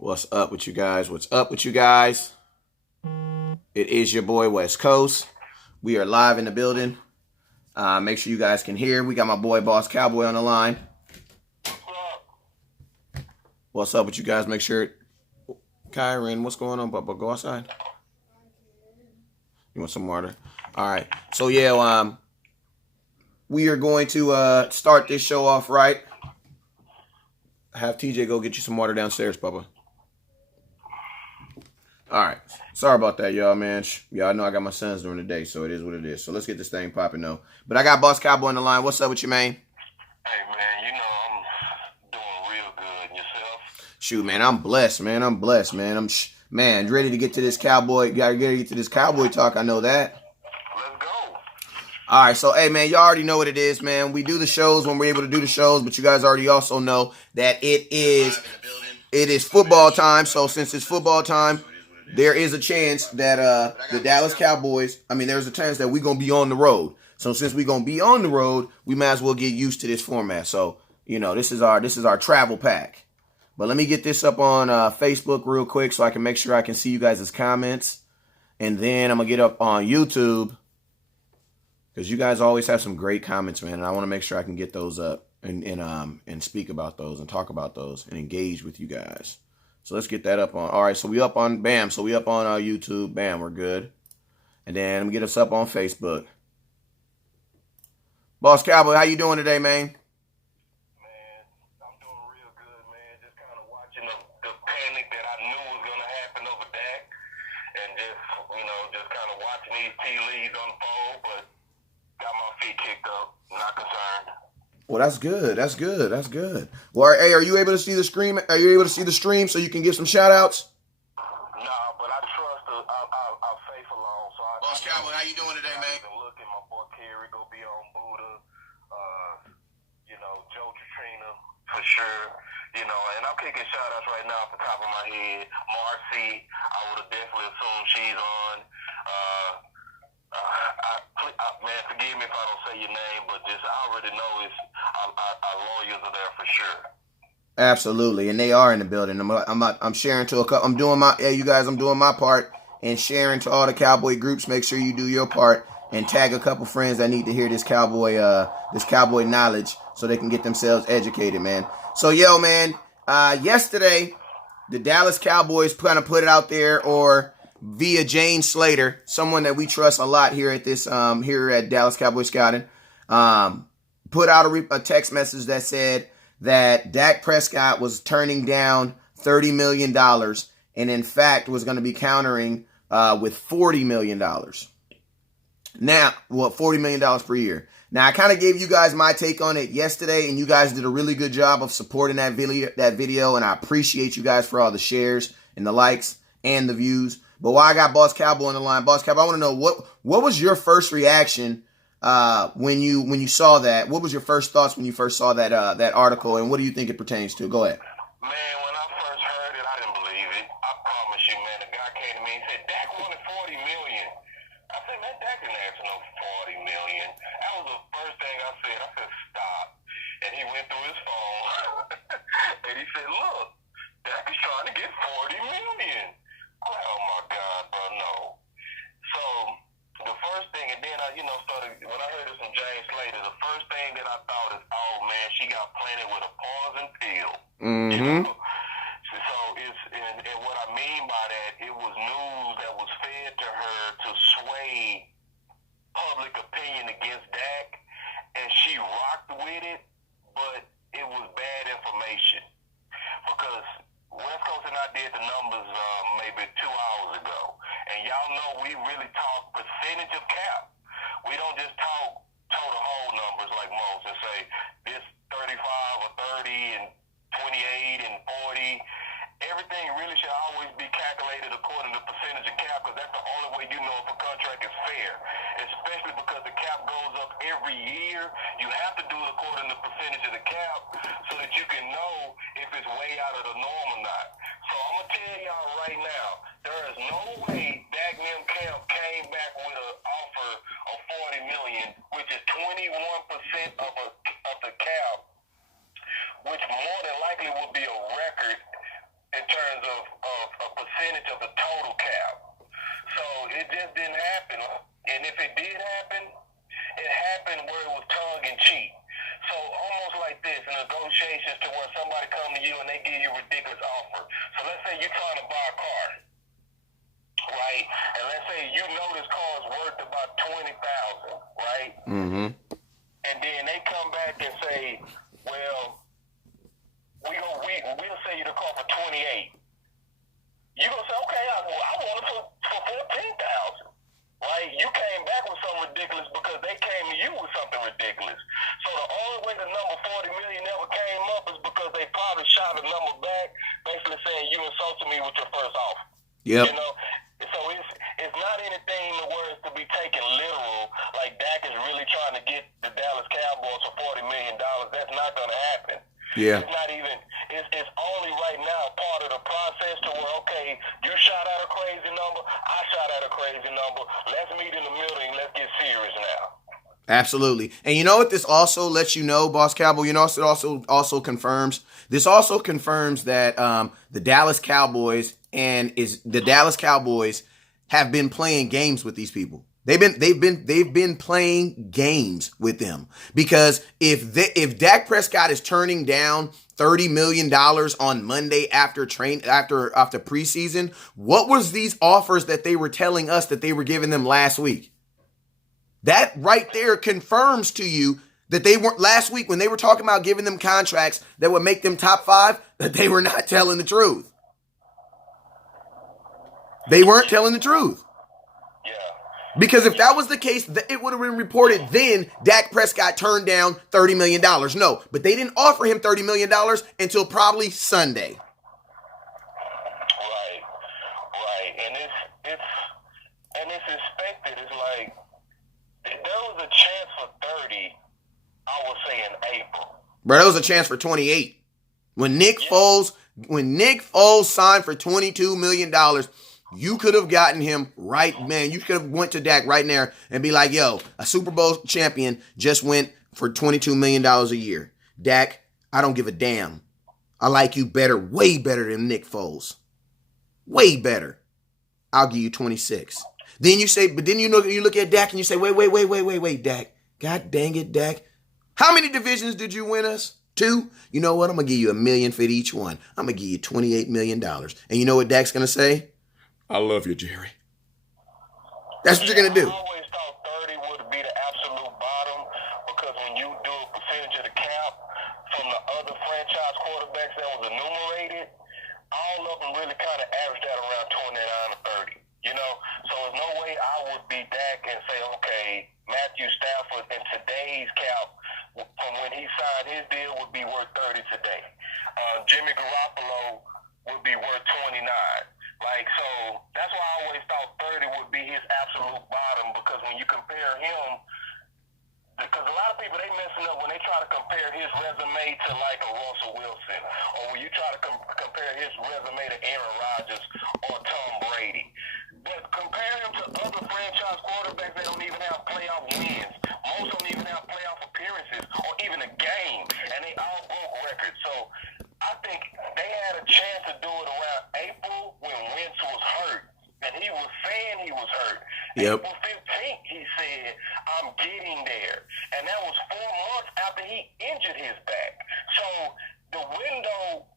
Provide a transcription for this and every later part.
What's up with you guys? What's up with you guys? It is your boy West Coast. We are live in the building. Make sure you guys can hear. We got my boy Boss Cowboy on the line. What's up with you guys? Make sure. Kyron, what's going on, Bubba? Go outside. You want some water? All right. So yeah, we are going to start this show off right. Have TJ go get you some water downstairs, Bubba. All right. Sorry about that, y'all, man. Y'all know I got my sons during the day, so it is what it is. So let's get this thing popping, though. But I got Boss Cowboy on the line. What's up with you, man? Hey, man, you know I'm doing real good. And yourself? Shoot, man, I'm blessed, man. I'm blessed, man. I'm ready to get to this Cowboy. Gotta get to this Cowboy talk. I know that. Let's go. All right, so, hey, man, y'all already know what it is, man. We do the shows when we're able to do the shows, but you guys already also know that it is football time. So since it's football time, there is a chance that the Dallas Cowboys, there's a chance that we're going to be on the road. So since we're going to be on the road, we might as well get used to this format. So, this is our travel pack. But let me get this up on Facebook real quick so I can make sure I can see you guys' comments. And then I'm going to get up on YouTube because you guys always have some great comments, man. And I want to make sure I can get those up and speak about those and talk about those and engage with you guys. So let's get that up on. All right, so we up on, bam. So we up on YouTube. Bam, we're good. And then get us up on Facebook. Boss Cowboy, how you doing today, man? Man, I'm doing real good, man. Just kind of watching the panic that I knew was going to happen over Dak. And just kind of watching these tea leaves unfold. But got my feet kicked up. Not concerned. Well, that's good. That's good. That's good. Well, hey, are you able to see the stream? Are you able to see the stream so you can give some shout outs? No, but I trust our faith alone. So Boss Cowboy, how you doing today, man? Look at my boy Kerry, go be on Buddha. Joe Katrina for sure. And I'm kicking shout outs right now off the top of my head. Marcy, I would have definitely assumed she's on. Man, forgive me if I don't say your name, but I already know our lawyers are there for sure. Absolutely, and they are in the building. I'm sharing to a couple. I'm doing my part and sharing to all the Cowboy groups. Make sure you do your part and tag a couple friends that need to hear this Cowboy knowledge so they can get themselves educated, man. So, man, yesterday the Dallas Cowboys kind of put it out there, or via Jane Slater, someone that we trust a lot here at here at Dallas Cowboy Scouting, put out a text message that said that Dak Prescott was turning down $30 million and, in fact, was going to be countering with $40 million. Now, $40 million per year. Now, I kind of gave you guys my take on it yesterday, and you guys did a really good job of supporting that video, and I appreciate you guys for all the shares and the likes and the views. But while I got Boss Cowboy on the line, Boss Cowboy, I want to know what was your first reaction when you saw that? What was your first thoughts when you first saw that article, and what do you think it pertains to? Go ahead. Man, when I first heard it, I didn't believe it. I promise you, man. The guy came to me and said, Dak wanted $40 million. I said, man, Dak didn't ask for no $40 million. That was the first thing I said. I said, stop. And he went through his phone, and he said, look, Dak is trying to get $40 million. I'm like, oh, my God, bro, no. So the first thing, and then I, started, when I heard this from James Slater, the first thing that I thought is, oh, man, she got planted with a poison pill. Mm-hmm. So and what I mean by that, it was news that was fed to her to sway public opinion against Dak, and she rocked with it, but it was bad information. Because West Coast and I did the numbers maybe 2 hours ago, and y'all know we really talk percentage of cap. We don't just talk total whole numbers like most and say this 35 or 30 and 28 and 40. Everything really should always be calculated according to percentage of cap, because that's the only way you know if a contract is fair, especially because the cap goes up every year. You have to do it according to percentage of the cap so that you can know if it's way out of the norm or not. So I'm going to tell y'all right now, there is no way Dak Camp came back with an offer of $40 million, which is 21% of the cap, which more than likely will be a record in terms of happened where it was tongue in cheek. So almost like this, negotiations to where somebody come to you and they give you a ridiculous offer. So let's say you're trying to buy a car, right? And let's say you know this car is worth about $20,000, right? Mm-hmm. And then they come back and say, well, we'll sell you the car for $28,000. You gonna say, okay, I want it for $14,000. Right? You came back with something ridiculous because they came to you with something ridiculous. So the only way the number 40 million never came up is because they probably shot a number back, basically saying you insulted me with your first offer. Yep. You know? So it's not anything where it's to be taken literal, like Dak is really trying to get the Dallas Cowboys for $40 million. That's not going to happen. Yeah. It's not even, it's only right now part of the process to where, okay, you shot out a crazy number, I shot out a crazy number, let's meet in the middle and let's get serious now. Absolutely. And you know what this also lets you know, Boss Cowboy? You know what it also confirms? This also confirms that the Dallas Cowboys have been playing games with these people. They've been playing games with them, because if Dak Prescott is turning down $30 million on Monday after preseason, what was these offers that they were telling us that they were giving them last week? That right there confirms to you that they weren't last week when they were talking about giving them contracts that would make them top 5, that they were not telling the truth. They weren't telling the truth. Yeah. Because if that was the case, it would have been reported then Dak Prescott turned down $30 million. No, but they didn't offer him $30 million until probably Sunday. Right. And it's expected. It's like, if there was a chance for 30, I would say in April. Bro, there was a chance for 28. When Nick Foles signed for $22 million, you could have gotten him right, man. You could have went to Dak right there and be like, yo, a Super Bowl champion just went for $22 million a year. Dak, I don't give a damn. I like you better, way better than Nick Foles. Way better. I'll give you 26. Then you say, but then you look at Dak and you say, wait, Dak. God dang it, Dak. How many divisions did you win us? 2? You know what? I'm going to give you $1 million for each one. I'm going to give you $28 million. And you know what Dak's going to say? I love you, Jerry. That's what you're going to do. I always thought 30 would be the absolute bottom, because when you do a percentage of the cap from the other franchise quarterbacks that was enumerated, all of them really kind of averaged out around 29 or 30. You know? So there's no way I would be Dak and say, okay, Matthew Stafford in today's cap from when he signed his deal would be worth 30 today. Jimmy Garoppolo would be worth 29. Like, so that's why I always thought 30 would be his absolute bottom, because when you compare him, because a lot of people, they messing up when they try to compare his resume to like a Russell Wilson, or when you try to compare his resume to Aaron Rodgers or Tom Brady. But compare him to other franchise quarterbacks that don't even have playoff wins. Most don't even have playoff appearances or even a game, and they all broke records. So I think they had a chance to do it around April when Wentz was hurt. And he was saying he was hurt. Yep. April 15th, he said, I'm getting there. And that was 4 months after he injured his back. So the window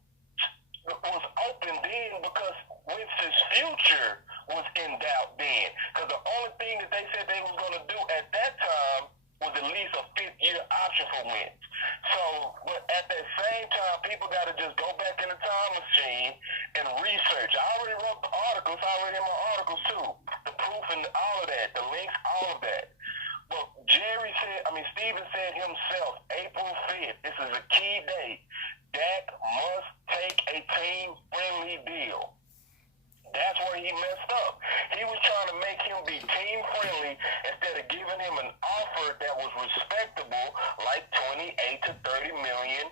was open then because Wentz's future was in doubt then. Because the only thing that they said they was going to do at that time was at least a 5th-year option for Wentz. So, but at that same time, people got to just go back in the time machine and research. I already wrote the articles. I already in my articles too. The proof and all of that, the links, all of that. But Steven said himself, April 5th, this is a key date. Dak must take a team-friendly deal. That's where he messed up. He was trying to make him be team-friendly instead of giving him an offer that was respectable, like 28 to 30 million,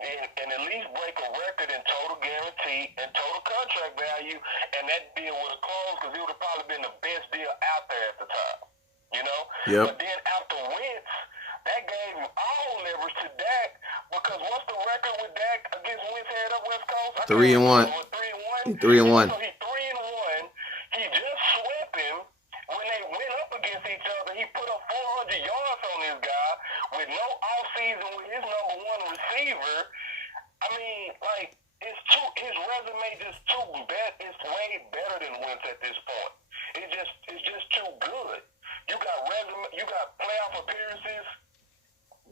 and at least break a record in total guarantee and total contract value, and that deal would have closed because it would have probably been the best deal out there at the time. You know? Yep. But then after Wentz, that gave him all leverage to Dak, because what's the record with Dak against Wentz head up West Coast? 3-1. 3-1? 3-1. So he 3-1. He just swept him when they went up against each other. He put up 400 yards on this guy, resume just too bad. It's way better than Wentz at this point. It's just too good. You got resume. You got playoff appearances,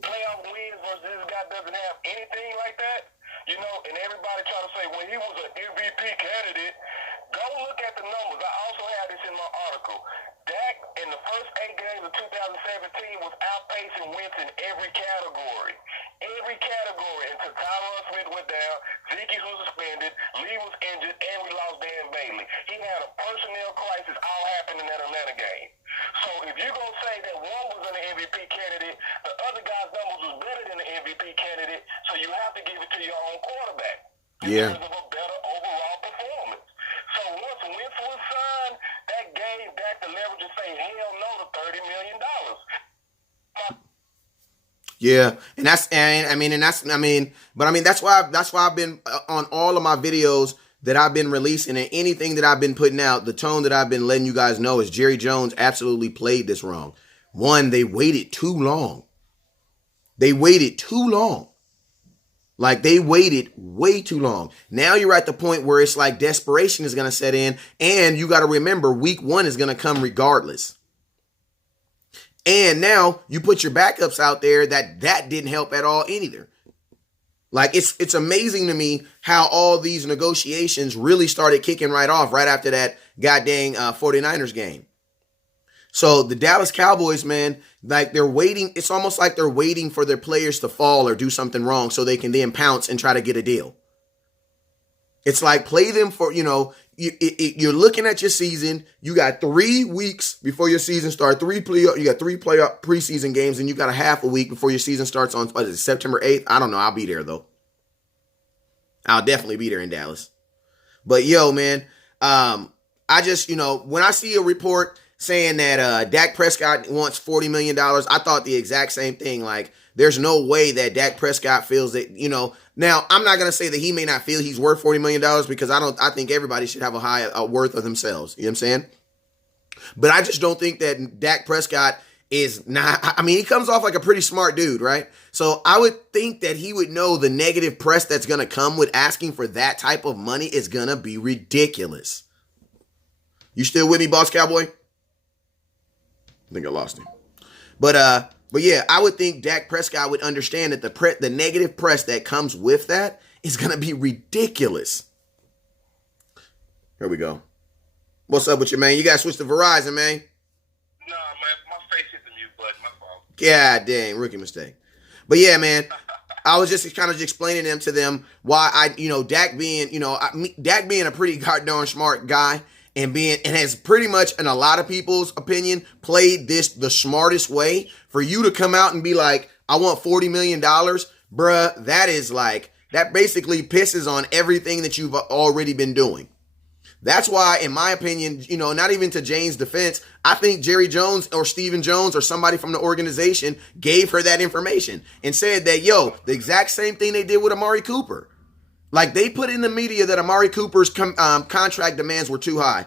playoff wins versus this guy doesn't have anything like that. You know, and everybody try to say when he was an MVP candidate. Go look at the numbers. I also have this in my article. Dak in the first 8 games of 2017 was outpacing Wentz in every category. Every category. Until Tyron Smith went down, Zeke was suspended, Lee was injured, and we lost Dan Bailey. He had a personnel crisis all happened in that Atlanta game. So if you're going to say that one was an MVP candidate, the other guy's numbers was better than the MVP candidate, so you have to give it to your own quarterback. Yeah. Because of a better overall performance. So once Wentz was signed, that gave Dak the leverage to say hell no to $30 million. Yeah, that's why I've been on all of my videos that I've been releasing and anything that I've been putting out, the tone that I've been letting you guys know is Jerry Jones absolutely played this wrong. One, they waited too long. Like, they waited way too long. Now you're at the point where it's like desperation is going to set in, and you got to remember week 1 is going to come regardless. And now you put your backups out there that didn't help at all either. Like, it's amazing to me how all these negotiations really started kicking right off right after that goddamn 49ers game. So the Dallas Cowboys, man, like they're waiting. It's almost like they're waiting for their players to fall or do something wrong so they can then pounce and try to get a deal. It's like play them for, you're looking at your season. You got 3 weeks before your season starts. You got 3 playoff preseason games, and you got a half a week before your season starts on September 8th. I don't know. I'll be there though. I'll definitely be there in Dallas. But yo, man, I just, when I see a report saying that Dak Prescott wants $40 million, I thought the exact same thing. Like, there's no way that Dak Prescott feels that, Now, I'm not going to say that he may not feel he's worth $40 million because I think everybody should have a high worth of themselves. You know what I'm saying? But I just don't think that Dak Prescott is not, he comes off like a pretty smart dude, right? So I would think that he would know the negative press that's going to come with asking for that type of money is going to be ridiculous. You still with me, Boss Cowboy? I think I lost him. But yeah, I would think Dak Prescott would understand that the negative press that comes with that is going to be ridiculous. Here we go. What's up with you, man? You got to switch to Verizon, man. Nah, man, my face hit the mute button. My fault. God dang, rookie mistake. But yeah, man, I was just kind of explaining to them why Dak being a pretty goddamn smart guy and has pretty much, in a lot of people's opinion, played this the smartest way for you to come out and be like, I want $40 million, bruh, that basically pisses on everything that you've already been doing. That's why, in my opinion, not even to Jane's defense, I think Jerry Jones or Stephen Jones or somebody from the organization gave her that information and said that, the exact same thing they did with Amari Cooper. Like, they put in the media that Amari Cooper's contract demands were too high.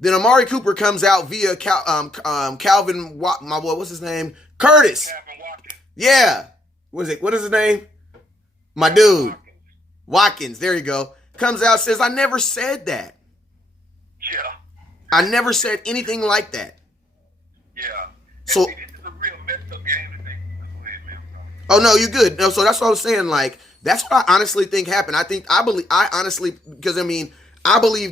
Then Amari Cooper comes out via Calvin, what's his name? Curtis. Yeah. What is his name? My dude. Watkins. There you go. Comes out, says, I never said that. Yeah. I never said anything like that. Yeah. So, this is a real messed up game to think. Go ahead, man. Oh, no, you're good. No, so that's what I was saying. Like, that's what I honestly think happened. I believe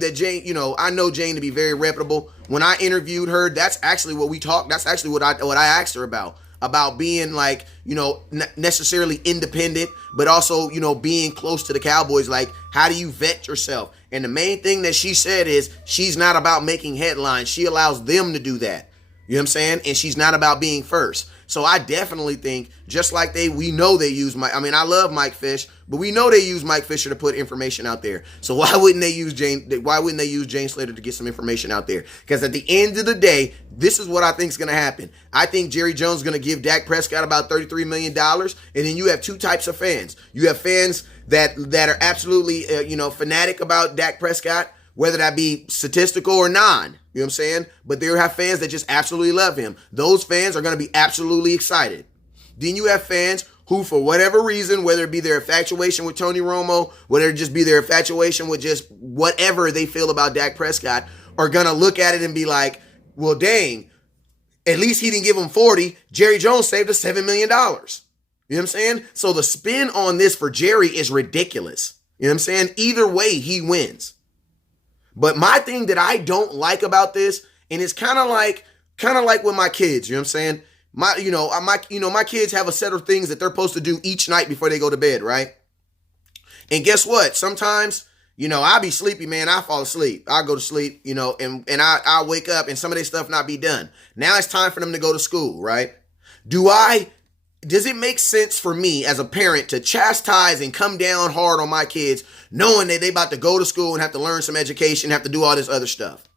that Jane, I know Jane to be very reputable. When I interviewed her, that's actually what we talked. That's actually what I asked her about being like, necessarily independent, but also, being close to the Cowboys. Like, how do you vet yourself? And the main thing that she said is she's not about making headlines. She allows them to do that. You know what I'm saying? And she's not about being first. So I definitely think, just like we know they use Mike. I love Mike Fish, but we know they use Mike Fisher to put information out there. So why wouldn't they use Jane Slater to get some information out there? Because at the end of the day, this is what I think is going to happen. I think Jerry Jones is going to give Dak Prescott about $33 million. And then you have 2 types of fans. You have fans that are absolutely, fanatic about Dak Prescott, whether that be statistical or non. You know what I'm saying? But there have fans that just absolutely love him. Those fans are going to be absolutely excited. Then you have fans who, for whatever reason, whether it be their infatuation with Tony Romo, whether it just be their infatuation with just whatever they feel about Dak Prescott, are going to look at it and be like, well, dang, at least he didn't give him 40. Jerry Jones saved us $7 million. You know what I'm saying? So the spin on this for Jerry is ridiculous. You know what I'm saying? Either way, he wins. But my thing that I don't like about this, and it's kind of like with my kids, you know what I'm saying? My kids have a set of things that they're supposed to do each night before they go to bed, right? And guess what? Sometimes, I'll be sleepy, man. I fall asleep. I go to sleep, and I wake up and some of this stuff not be done. Now it's time for them to go to school, right? Does it make sense for me as a parent to chastise and come down hard on my kids knowing that they about to go to school and have to learn some education, have to do all this other stuff?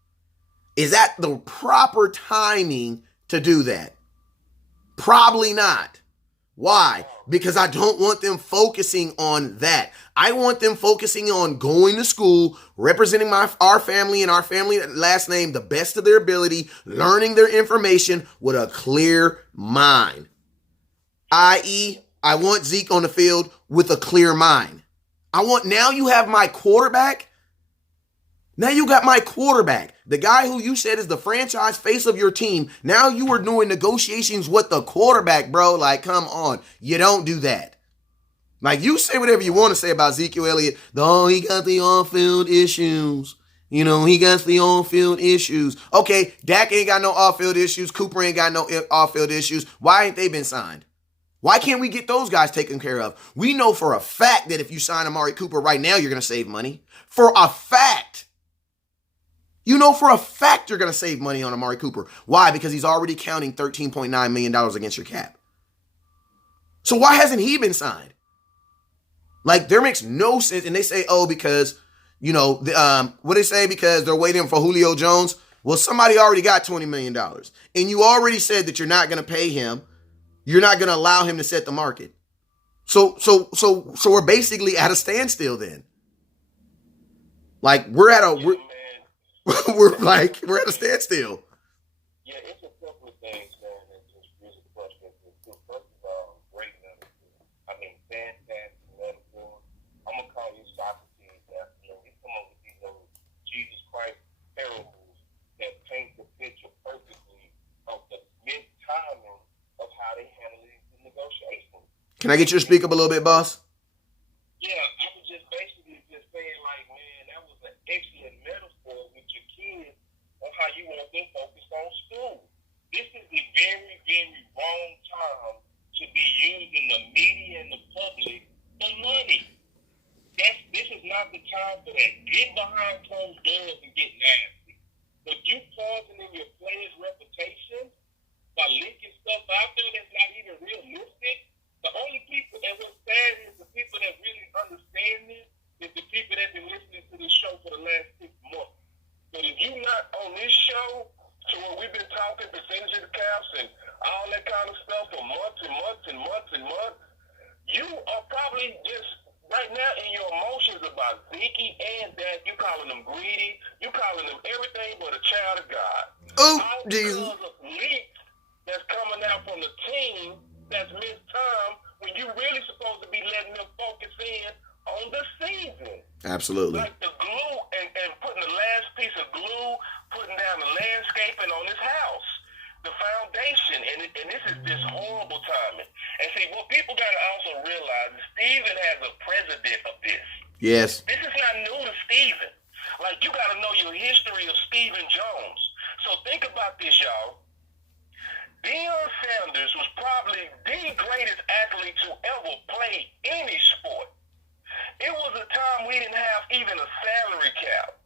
Is that the proper timing to do that? Probably not. Why? Because I don't want them focusing on that. I want them focusing on going to school, representing our family and our family last name the best of their ability, learning their information with a clear mind. I.e., I want Zeke on the field with a clear mind. Now you have my quarterback. Now you got my quarterback, the guy who you said is the franchise face of your team. Now you are doing negotiations with the quarterback, bro. Like, come on. You don't do that. Like, you say whatever you want to say about Ezekiel Elliott. He got the on-field issues. He got the on-field issues. Okay, Dak ain't got no off-field issues. Cooper ain't got no off-field issues. Why ain't they been signed? Why can't we get those guys taken care of? We know for a fact that if you sign Amari Cooper right now, you're going to save money. For a fact. For a fact you're going to save money on Amari Cooper. Why? Because he's already counting $13.9 million against your cap. So why hasn't he been signed? Like, there makes no sense. And they say, because, what they say? Because they're waiting for Julio Jones. Well, somebody already got $20 million. And you already said that you're not going to pay him. You're not going to allow him to set the market. So we're basically at a standstill then. Like, we're at a standstill. Yeah, it's a couple of things, man, that just really frustrates me too. First of all, great metaphor. Fantastic metaphor. I'm gonna call you Socrates. We come up with these little Jesus Christ parables that paint the picture perfectly of the mid-timing of how they handle these negotiations. Can I get you to speak up a little bit, boss? Yeah, I was just basically just saying, like, man, that was an excellent metaphor with your kids on how you want them focused on school. This is the very, very wrong time to be using the media and the public for money. This is not the time for that. Get behind closed doors and get nasty. But you poisoning your players' reputation by leaking stuff out there that's not even realistic. The only people that were sad is the people that really understand this is the people that have been listening to this show for the last 6 months. But if you're not on this show, to where we've been talking percentage of caps and all that kind of stuff for months and months and months and months, you are probably just right now in your emotions about Zeke and Dak. You calling them greedy. You calling them everything but a child of God. Oh, all Jesus. Because of leaks that's coming out from the team that's missed time when you really supposed to be letting them focus in on the season. Absolutely. Like the glue and putting the last piece of glue, putting down the landscaping on this house, the foundation, and this is just horrible timing. And see, what people got to also realize is Steven has a precedent of this. Yes. This is not new to Steven. Like, you got to know your history of Steven Jones. So think about this, y'all. Deion Sanders was probably the greatest athlete to ever play any sport. It was a time we didn't have even a salary cap.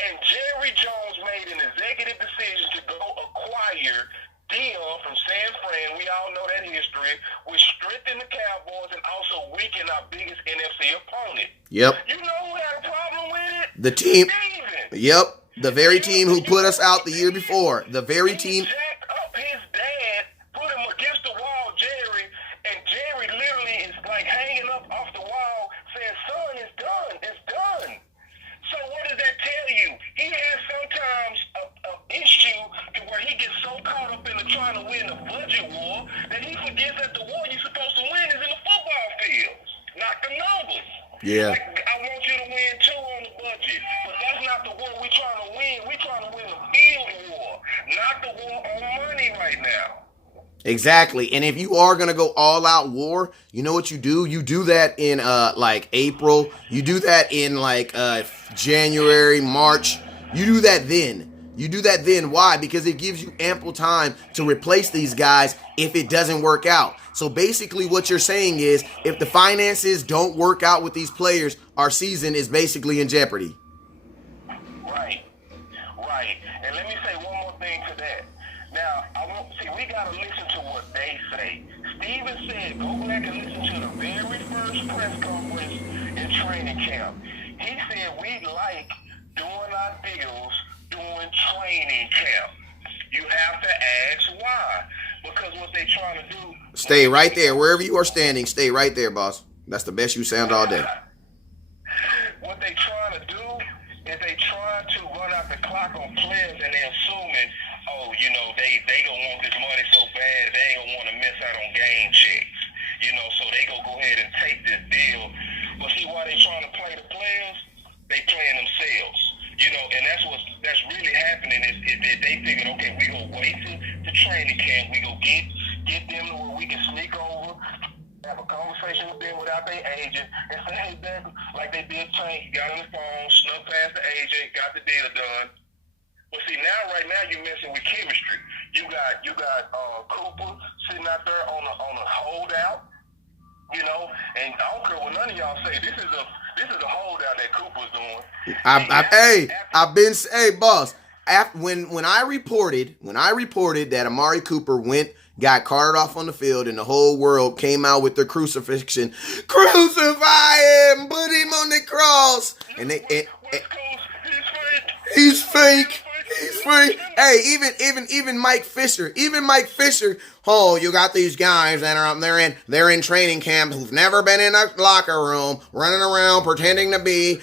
And Jerry Jones made an executive decision to go acquire Deion from San Fran. We all know that history, which strengthened the Cowboys and also weakened our biggest NFC opponent. Yep. You know who had a problem with it? The team. Steven. Yep. The very team who put us out the year before. The very team. Jacked up his dad, put him against the wall, Jerry, and Jerry literally is like hanging up off the wall saying, son, it's done. It's done. So what does that tell you? He has sometimes an issue to where he gets so caught up in trying to win the budget war that he forgets that the war you're supposed to win is in the Yeah. Like, I want you to win too on the budget, but that's not the war we're trying to win. We're trying to win a field war, not the war on money right now. Exactly. And if you are going to go all out war, you know what you do? You do that in like April. You do that in like January, March. You do that then. You do that then. Why? Because it gives you ample time to replace these guys if it doesn't work out. So basically what you're saying is if the finances don't work out with these players, our season is basically in jeopardy. Right. Right. And let me say one more thing to that. Now, we got to listen to what they say. Steven said, go back and listen to the very first press conference in training camp. He said, we like doing our deals during training camp. You have to ask why. Because what they trying to do... Stay right there. Wherever you are standing, stay right there, boss. That's the best you sound all day. What they trying to do is they trying to run out the clock on players, and they're assuming, oh, you know, they gonna want this money so bad, they ain't gonna want to miss out on game checks. You know, so they gonna go ahead and take this deal. But see why they trying to play the players? They playing themselves. You know, and that's really happening is that they figured, okay, we gonna wait to training camp, we gonna get them to where we can sneak over, have a conversation with them without their agent, and say, hey, baby, like they did Tank, got on the phone, snuck past the agent, got the deal done. But see, right now you're messing with chemistry. You got Cooper sitting out there on a holdout, you know, and I don't care what none of y'all say. This is a holdout that Cooper's doing. Hey, boss. When I reported that Amari Cooper got carted off on the field, and the whole world came out with their crucifixion, crucify him, put him on the cross, and he's fake. He's fake. Hey, even Mike Fisher. Oh, you got these guys that are they're in training camp who've never been in a locker room, running around pretending to be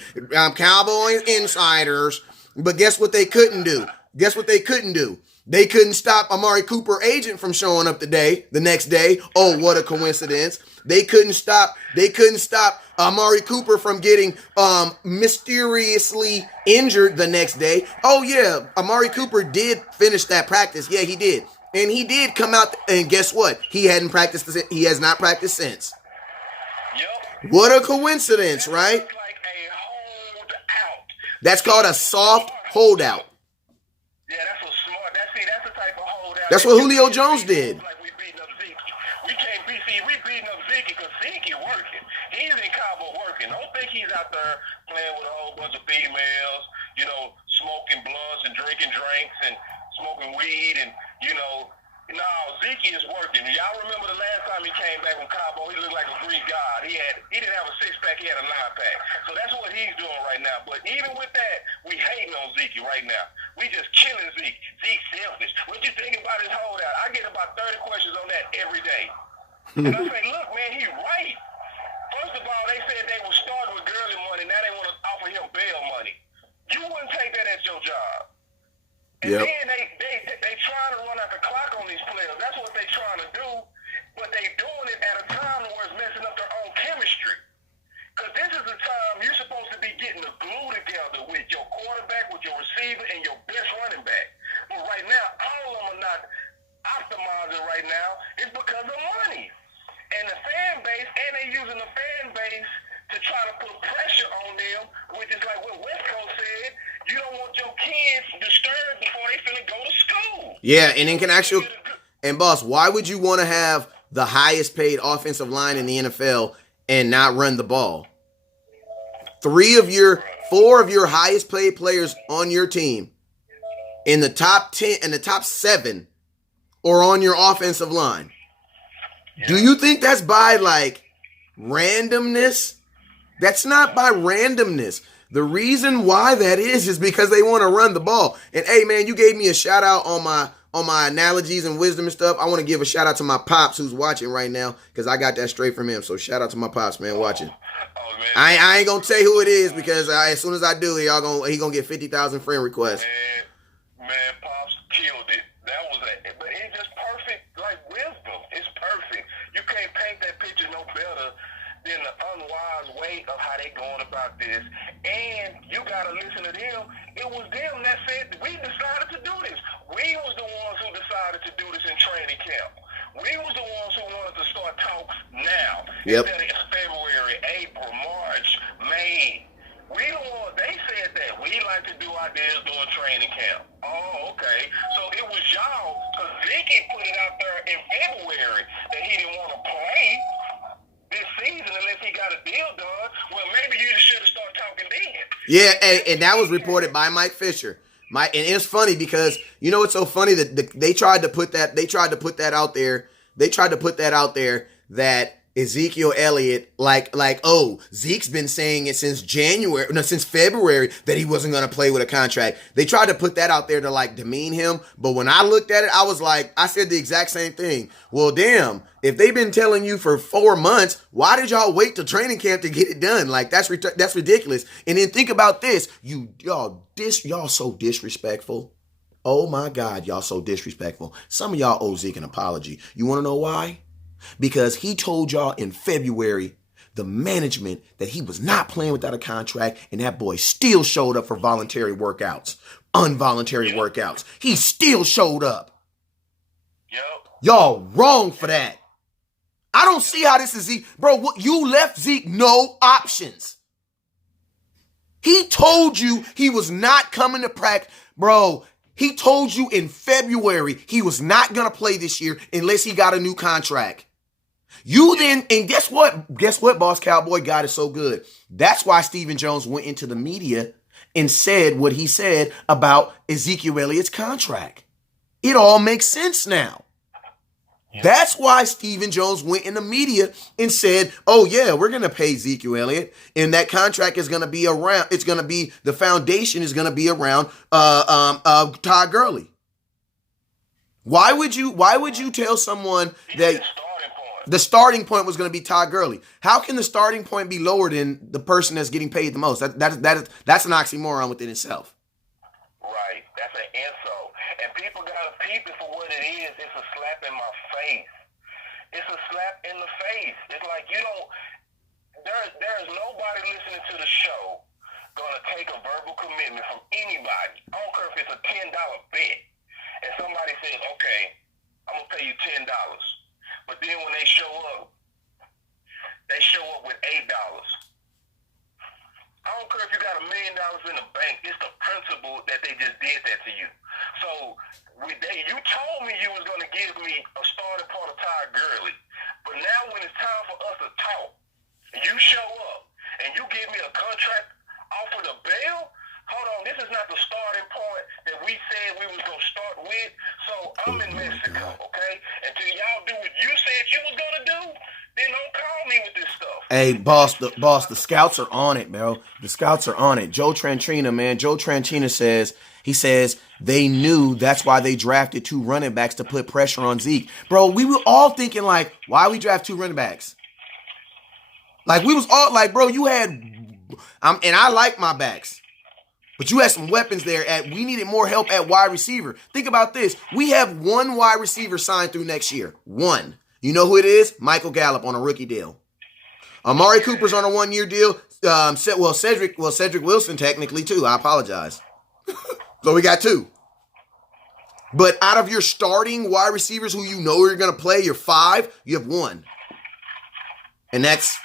Cowboys insiders. But guess what they couldn't do? They couldn't stop Amari Cooper agent from showing up the next day. Oh, what a coincidence. They couldn't stop Amari Cooper from getting mysteriously injured the next day. Oh yeah, Amari Cooper did finish that practice. Yeah, he did. And he did come out, and guess what? He has not practiced since. Yep. What a coincidence, right? Like a holdout. That's called a soft holdout. Yeah, that's a smart. That's the type of holdout. That's what Julio Jones did. Like we beating up Zeke. We beating up Zeke because Zeke is working. He's in Cowboy working. Don't think he's out there playing with a whole bunch of females, you know, smoking blunts and drinking drinks and smoking weed and, you know. No, Zeke is working. Y'all remember the last time he came back from Cowboy, he looked like a Greek god. He didn't have a six-pack, he had a nine-pack. So that's what he's doing right now. But even with that, we hating on Zeke right now. We just killing Zeke. Zeke's selfish. What you think about his holdout? I get about 30 questions on that every day. And I say, look, man, he's right. First of all, they said they were starting with Gurley money. Now they want to offer him bail money. You wouldn't take that at your job. And yep. then they trying to run out the clock on these players. That's what they trying to do, but they doing it at a time where it's messing up their own chemistry. Because this is the time you're supposed to be getting the glue together with your quarterback, with your receiver, and your best running back. But right now, all of them are not optimizing right now. It's because of money. And the fan base, and they using the fan base to try to put pressure on them, which is like what West Coast said, you don't want your kids disturbed before they finna go to school. Yeah, and then and boss, why would you want to have the highest paid offensive line in the NFL and not run the ball? 4 of your highest paid players on your team in the top 10 and the top 7 are on your offensive line. Yeah. Do you think that's by like randomness? That's not by randomness. The reason why that is because they want to run the ball. And hey, man, you gave me a shout out on my analogies and wisdom and stuff. I want to give a shout out to my pops who's watching right now because I got that straight from him. So shout out to my pops, man, watching. Oh, man. I ain't gonna tell you who it is because as soon as I do, he gonna get 50,000 friend requests. Man, pops killed it. But it's just perfect, like wisdom. It's perfect. You can't paint that picture no better than the unwise way of how they going about this. And you got to listen to them. It was them that said, we decided to do this. We was the ones who decided to do this in training camp. We was the ones who wanted to start talks now. Yep. Instead of February, April, March, May. We the ones, they said that. We like to do our deals during training camp. Oh, okay. So it was y'all, because Zeke put it out there in February that he didn't want to play this season unless he got a deal done. Well, maybe you should have started talking then. Yeah, and that was reported by Mike Fisher. And it's funny because you know it's so funny that they tried to put that out there. They tried to put that out there that Ezekiel Elliott, oh, Zeke's been saying it since February that he wasn't going to play with a contract. They tried to put that out there to demean him. But when I looked at it, I said the exact same thing. Well, damn, if they've been telling you for 4 months, why did y'all wait till training camp to get it done? That's ridiculous. And then think about this. Y'all so disrespectful. Oh my God, y'all so disrespectful. Some of y'all owe Zeke an apology. You want to know why? Because he told y'all in February, the management, that he was not playing without a contract, and that boy still showed up for involuntary workouts. He still showed up. Yep. Y'all wrong for that. I don't see how this is Zeke. Bro, you left Zeke no options. He told you he was not coming to practice. Bro, he told you in February he was not going to play this year unless he got a new contract. And guess what? Guess what, Boss Cowboy? God is so good. That's why Stephen Jones went into the media and said what he said about Ezekiel Elliott's contract. It all makes sense now. Yeah. That's why Stephen Jones went in the media and said, oh, yeah, we're going to pay Ezekiel Elliott, and that contract is going to be around. It's going to be, the foundation is going to be around Todd Gurley. Why would you tell someone that the starting point was going to be Todd Gurley? How can the starting point be lower than the person that's getting paid the most? That's an oxymoron within itself. Right. That's an insult. And people got to peep it for what it is. It's a slap in my face. It's a slap in the face. It's like there's nobody listening to the show going to take a verbal commitment from anybody. I don't care if it's a $10 bet. And somebody says, okay, I'm going to pay you $10. But then when they show up with $8. I don't care if you got $1 million in the bank. It's the principle that they just did that to you. So you told me you was going to give me a starting part of Todd Gurley. But now when it's time for us to talk, and you show up, and you give me a contract offer the bail, hold on, this is not the starting point that we said we was going to start with. So I'm in Mexico, okay? Until y'all do what you said you was going to do, then don't call me with this stuff. Hey, the scouts are on it, bro. The scouts are on it. Joe Tranchina says they knew that's why they drafted 2 running backs to put pressure on Zeke. Bro, we were all thinking why we draft 2 running backs? We was all bro, you had, and I like my backs. But you had some weapons there. We needed more help at wide receiver. Think about this. We have 1 wide receiver signed through next year. 1. You know who it is? Michael Gallup on a rookie deal. Amari Cooper's on a 1-year deal. Cedric Wilson technically too. I apologize. So we got 2. But out of your starting wide receivers who you know are going to play, your 5, you have 1. And that's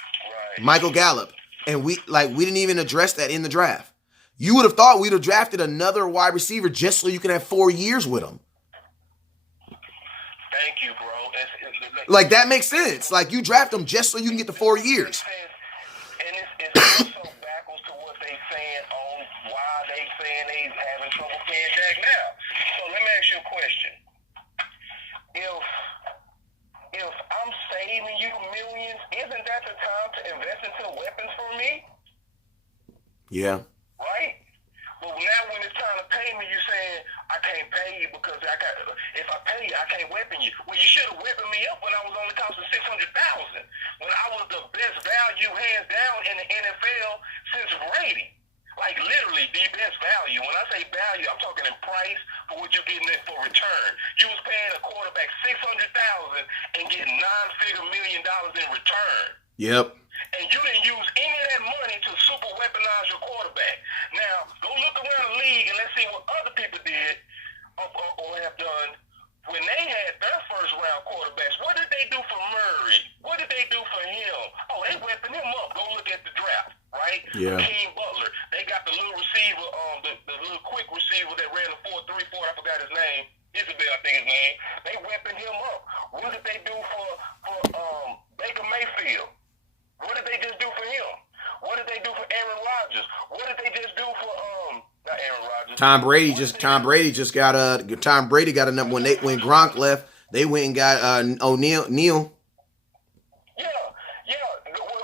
Michael Gallup. And we didn't even address that in the draft. You would have thought we'd have drafted another wide receiver just so you could have 4 years with him. Thank you, bro. That makes sense. You draft them just so you can get the 4 years. And it's also backwards to what they saying on why they saying they having trouble paying Dak now. So let me ask you a question. If I'm saving you millions, isn't that the time to invest into weapons for me? Yeah. Right? But now when it's time to pay me, you saying, I can't pay you because if I pay you, I can't weapon you. Well, you should have weaponed me up when I was only costing $600,000. When I was the best value hands down in the NFL since Brady. Literally the best value. When I say value, I'm talking in price for what you're getting for return. You was paying a quarterback $600,000 and getting $9-figure million in return. Yep. and you didn't use any of that money to super weaponize your quarterback. Now, go look around the league and let's see what other people did or have done when they had their first round quarterbacks. What did they do for Murray? What did they do for him? Oh, they weaponed him up. Go look at the draft, right? Yeah. King Butler. They got the little receiver, the little quick receiver that ran a 4.34. I forgot his name. Isabel, I think his name. They weaponed him up. What did they do for Baker Mayfield? What did they just do for him? What did they do for Aaron Rodgers? What did they just do for not Aaron Rodgers? Tom Brady got a number when Gronk left. They went and got O'Neal. Yeah.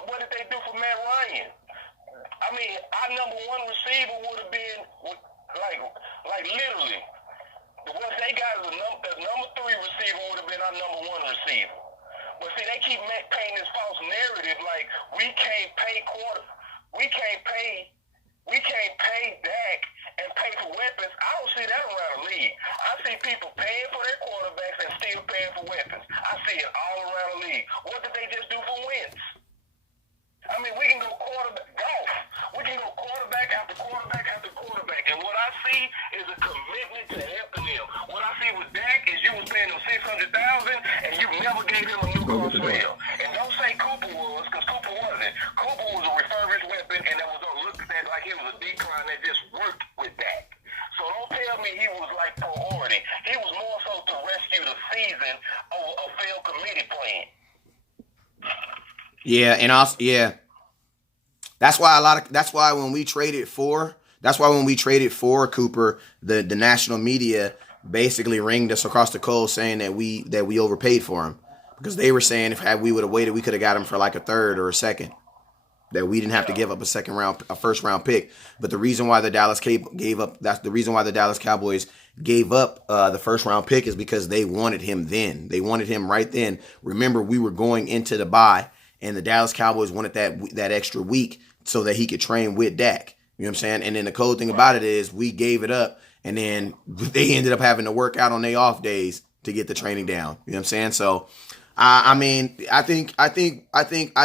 What did they do for Matt Ryan? I mean, our number one receiver would have been like literally. What they got is the number 3 receiver would have been our number 1 receiver. But see, they keep painting this false narrative like we can't pay Dak and pay for weapons. I don't see that around the league. I see people paying for their quarterbacks and still paying for weapons. I see it all around the league. What did they just do for Wentz? I mean, we can go golf. We can go quarterback after quarterback after quarterback. And what I see is a commitment to helping them. What I see with Dak is you was paying him $600,000 and you never gave him a new car sale. And don't say Cooper was, because Cooper wasn't. Cooper was a refurbished weapon, and that was looked at like he was a decline that just worked with Dak. So don't tell me he was like priority. He was more so to rescue the season over a failed committee plan. Yeah, and also that's why when we traded for Cooper, the national media basically ringed us across the coals saying that we overpaid for him, because they were saying if we would have waited, we could have got him for like a third or a second. That we didn't have to give up a first round pick. But the reason why the Dallas Cowboys gave up the first round pick is because they wanted him then. They wanted him right then. Remember, we were going into the bye, and the Dallas Cowboys wanted that extra week so that he could train with Dak. You know what I'm saying? And then the cold thing about it is we gave it up, and then they ended up having to work out on their off days to get the training down. You know what I'm saying? So, I mean, I think at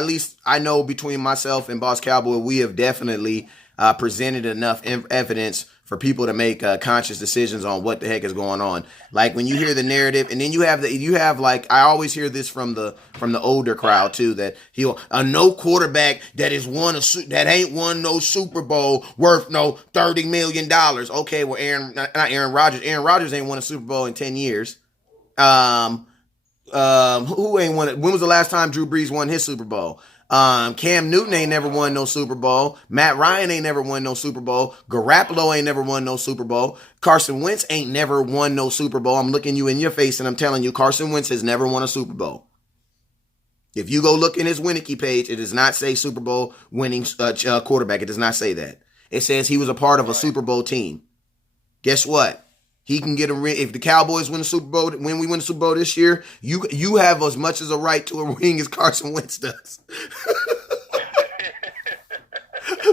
least I know between myself and Boss Cowboy, we have definitely presented enough evidence for people to make conscious decisions on what the heck is going on. Like when you hear the narrative, and then you have like, I always hear this from the older crowd too, that no quarterback that ain't won no Super Bowl worth no $30 million. Okay, well, not Aaron Rodgers. Aaron Rodgers ain't won a Super Bowl in 10 years. Who ain't won it? When was the last time Drew Brees won his Super Bowl? Cam Newton ain't never won no Super Bowl. Matt Ryan ain't never won no Super Bowl. Garoppolo ain't never won no Super Bowl. Carson Wentz ain't never won no Super Bowl. I'm looking you in your face and I'm telling you, Carson Wentz has never won a Super Bowl. If you go look in his Winnicky page, it does not say Super Bowl winning quarterback. It does not say that. It says he was a part of a Super Bowl team. Guess what? He can get a ring. If the Cowboys win the Super Bowl, when we win the Super Bowl this year, you have as much as a right to a ring as Carson Wentz does.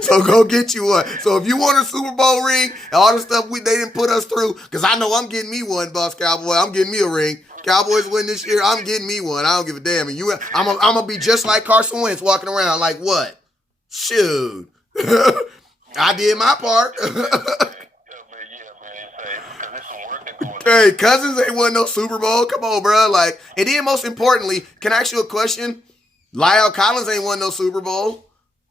So go get you one. So if you want a Super Bowl ring, and all the stuff they didn't put us through, because I know I'm getting me one, Boss Cowboy. I'm getting me a ring. Cowboys win this year, I'm getting me one. I don't give a damn. And I'm gonna be just like Carson Wentz, walking around like what? Shoot, I did my part. Hey, Cousins ain't won no Super Bowl. Come on, bro. Like, and then most importantly, can I ask you a question? Lyle Collins ain't won no Super Bowl.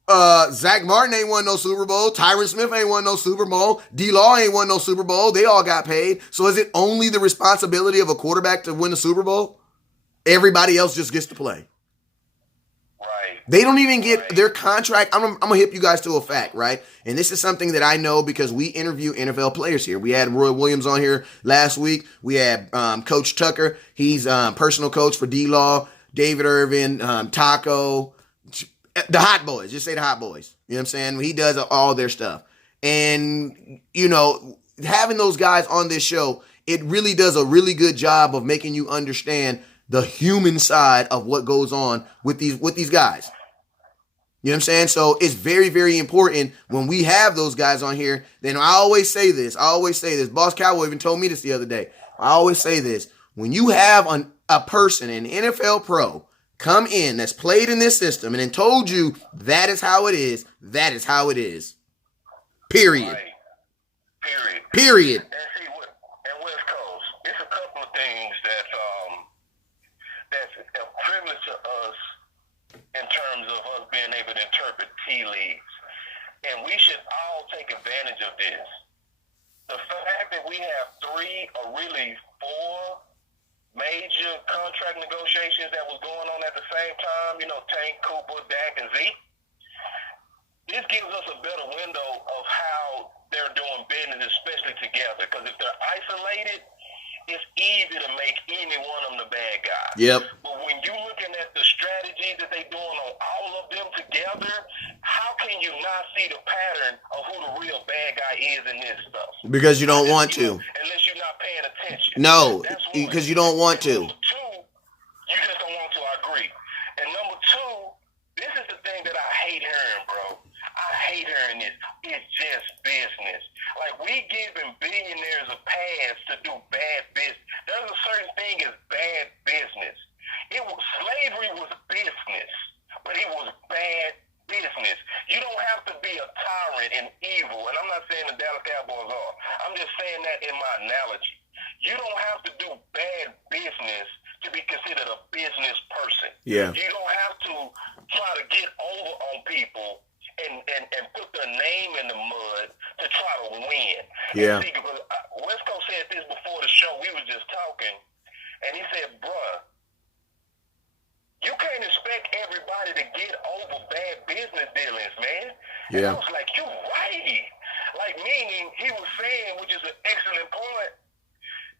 Zach Martin ain't won no Super Bowl. Tyron Smith ain't won no Super Bowl. D-Law ain't won no Super Bowl. They all got paid. So is it only the responsibility of a quarterback to win a Super Bowl? Everybody else just gets to play. Right. They don't even get their contract. I'm going to hip you guys to a fact, right? And this is something that I know because we interview NFL players here. We had Roy Williams on here last week. We had Coach Tucker. He's personal coach for D-Law, David Irvin, Taco, the Hot Boys. Just say the Hot Boys. You know what I'm saying? He does all their stuff. And, you know, having those guys on this show, it really does a really good job of making you understand the human side of what goes on with these guys. You know what I'm saying? So it's very, very important when we have those guys on here. Then I always say this. Boss Cowboy even told me this the other day. I always say this. When you have a person, an NFL pro, come in that's played in this system and then told you that is how it is, that is how it is. Period. Right. Period. Period. And see, and West Coast, it's a couple of things that's a privilege to us in terms of us being able to interpret tea leaves. And we should all take advantage of this. The fact that we have 3 or really 4 major contract negotiations that was going on at the same time, Tank, Cooper, Dak, and Zeke, this gives us a better window of how they're doing business, especially together. Because if they're isolated, it's easy to make any one of them the bad guy. Yep. But when you're looking at the strategy that they're doing on all of them together, how can you not see the pattern of who the real bad guy is in this stuff? Because you don't want to. Unless you're not paying attention. No, because you don't want to. Number 2, you just don't want to, I agree. And number 2, this is the thing that I hate hearing, bro. I hate hearing this. It's just business. Like, we giving billionaires a pass to do bad business. There's a certain thing as bad business. Slavery was business, but it was bad business. You don't have to be a tyrant and evil, and I'm not saying the Dallas Cowboys are. I'm just saying that in my analogy. You don't have to do bad business to be considered a business person. Yeah. You don't have to try to get over on people and put their name in the mud to try to win. Yeah. And see, because West Coast said this before the show. We was just talking, and he said, bruh, you can't expect everybody to get over bad business dealings, man. Yeah. And I was like, you right. Like, meaning, he was saying, which is an excellent point,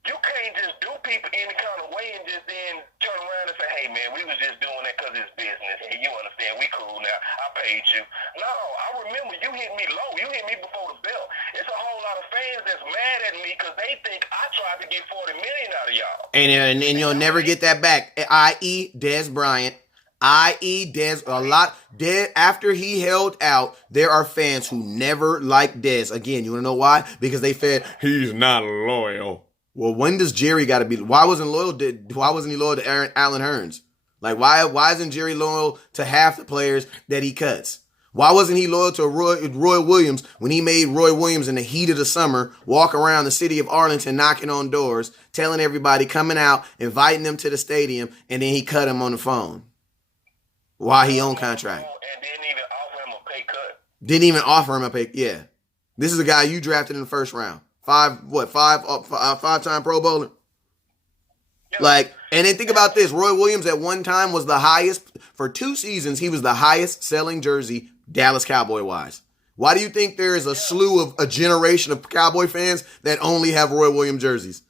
you can't just do people any kind of way and just then turn around and say, hey, man, we was just doing that because it's business. And you understand, we cool now. I paid you. No, I remember you hit me low. You hit me before the bell. It's a whole lot of fans that's mad at me because they think I tried to get $40 million out of y'all. And you'll never get that back. I.e. Dez Bryant. I.e. Dez. After he held out, there are fans who never liked Dez. Again, you want to know why? Because they said, he's not loyal. Well, when does Jerry got to be? Why wasn't he loyal to Allen Hurns? Like, why isn't Jerry loyal to half the players that he cuts? Why wasn't he loyal to Roy Williams when he made Roy Williams in the heat of the summer walk around the city of Arlington knocking on doors, telling everybody, coming out, inviting them to the stadium, and then he cut him on the phone while he on contract? And didn't even offer him a pay cut. Didn't even offer him a pay. Yeah, this is a guy you drafted in the first round. Five-time Pro Bowler. Yep. Like, and then think about this. Roy Williams at one time was the highest, for 2 seasons, he was the highest selling jersey Dallas Cowboy wise. Why do you think there is a slew of a generation of Cowboy fans that only have Roy Williams jerseys?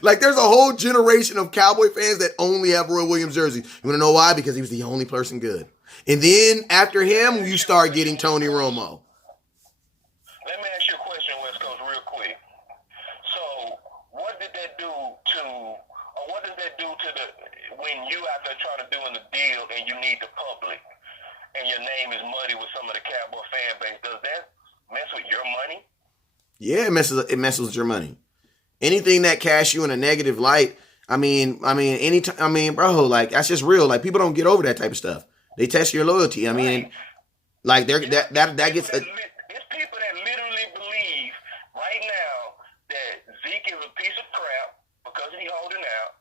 Like, there's a whole generation of Cowboy fans that only have Roy Williams jerseys. You want to know why? Because he was the only person good. And then after him, you start getting Tony Romo. Let me ask you a question, West Coast, real quick. So, what does that do to when you out there trying to do a deal and you need the public and your name is muddy with some of the Cowboy fan base? Does that mess with your money? Yeah, it messes with your money. Anything that casts you in a negative light, bro, like, that's just real. Like, people don't get over that type of stuff. They test your loyalty. I mean, like, that gets. It's people that literally believe right now that Zeke is a piece of crap because he's holding out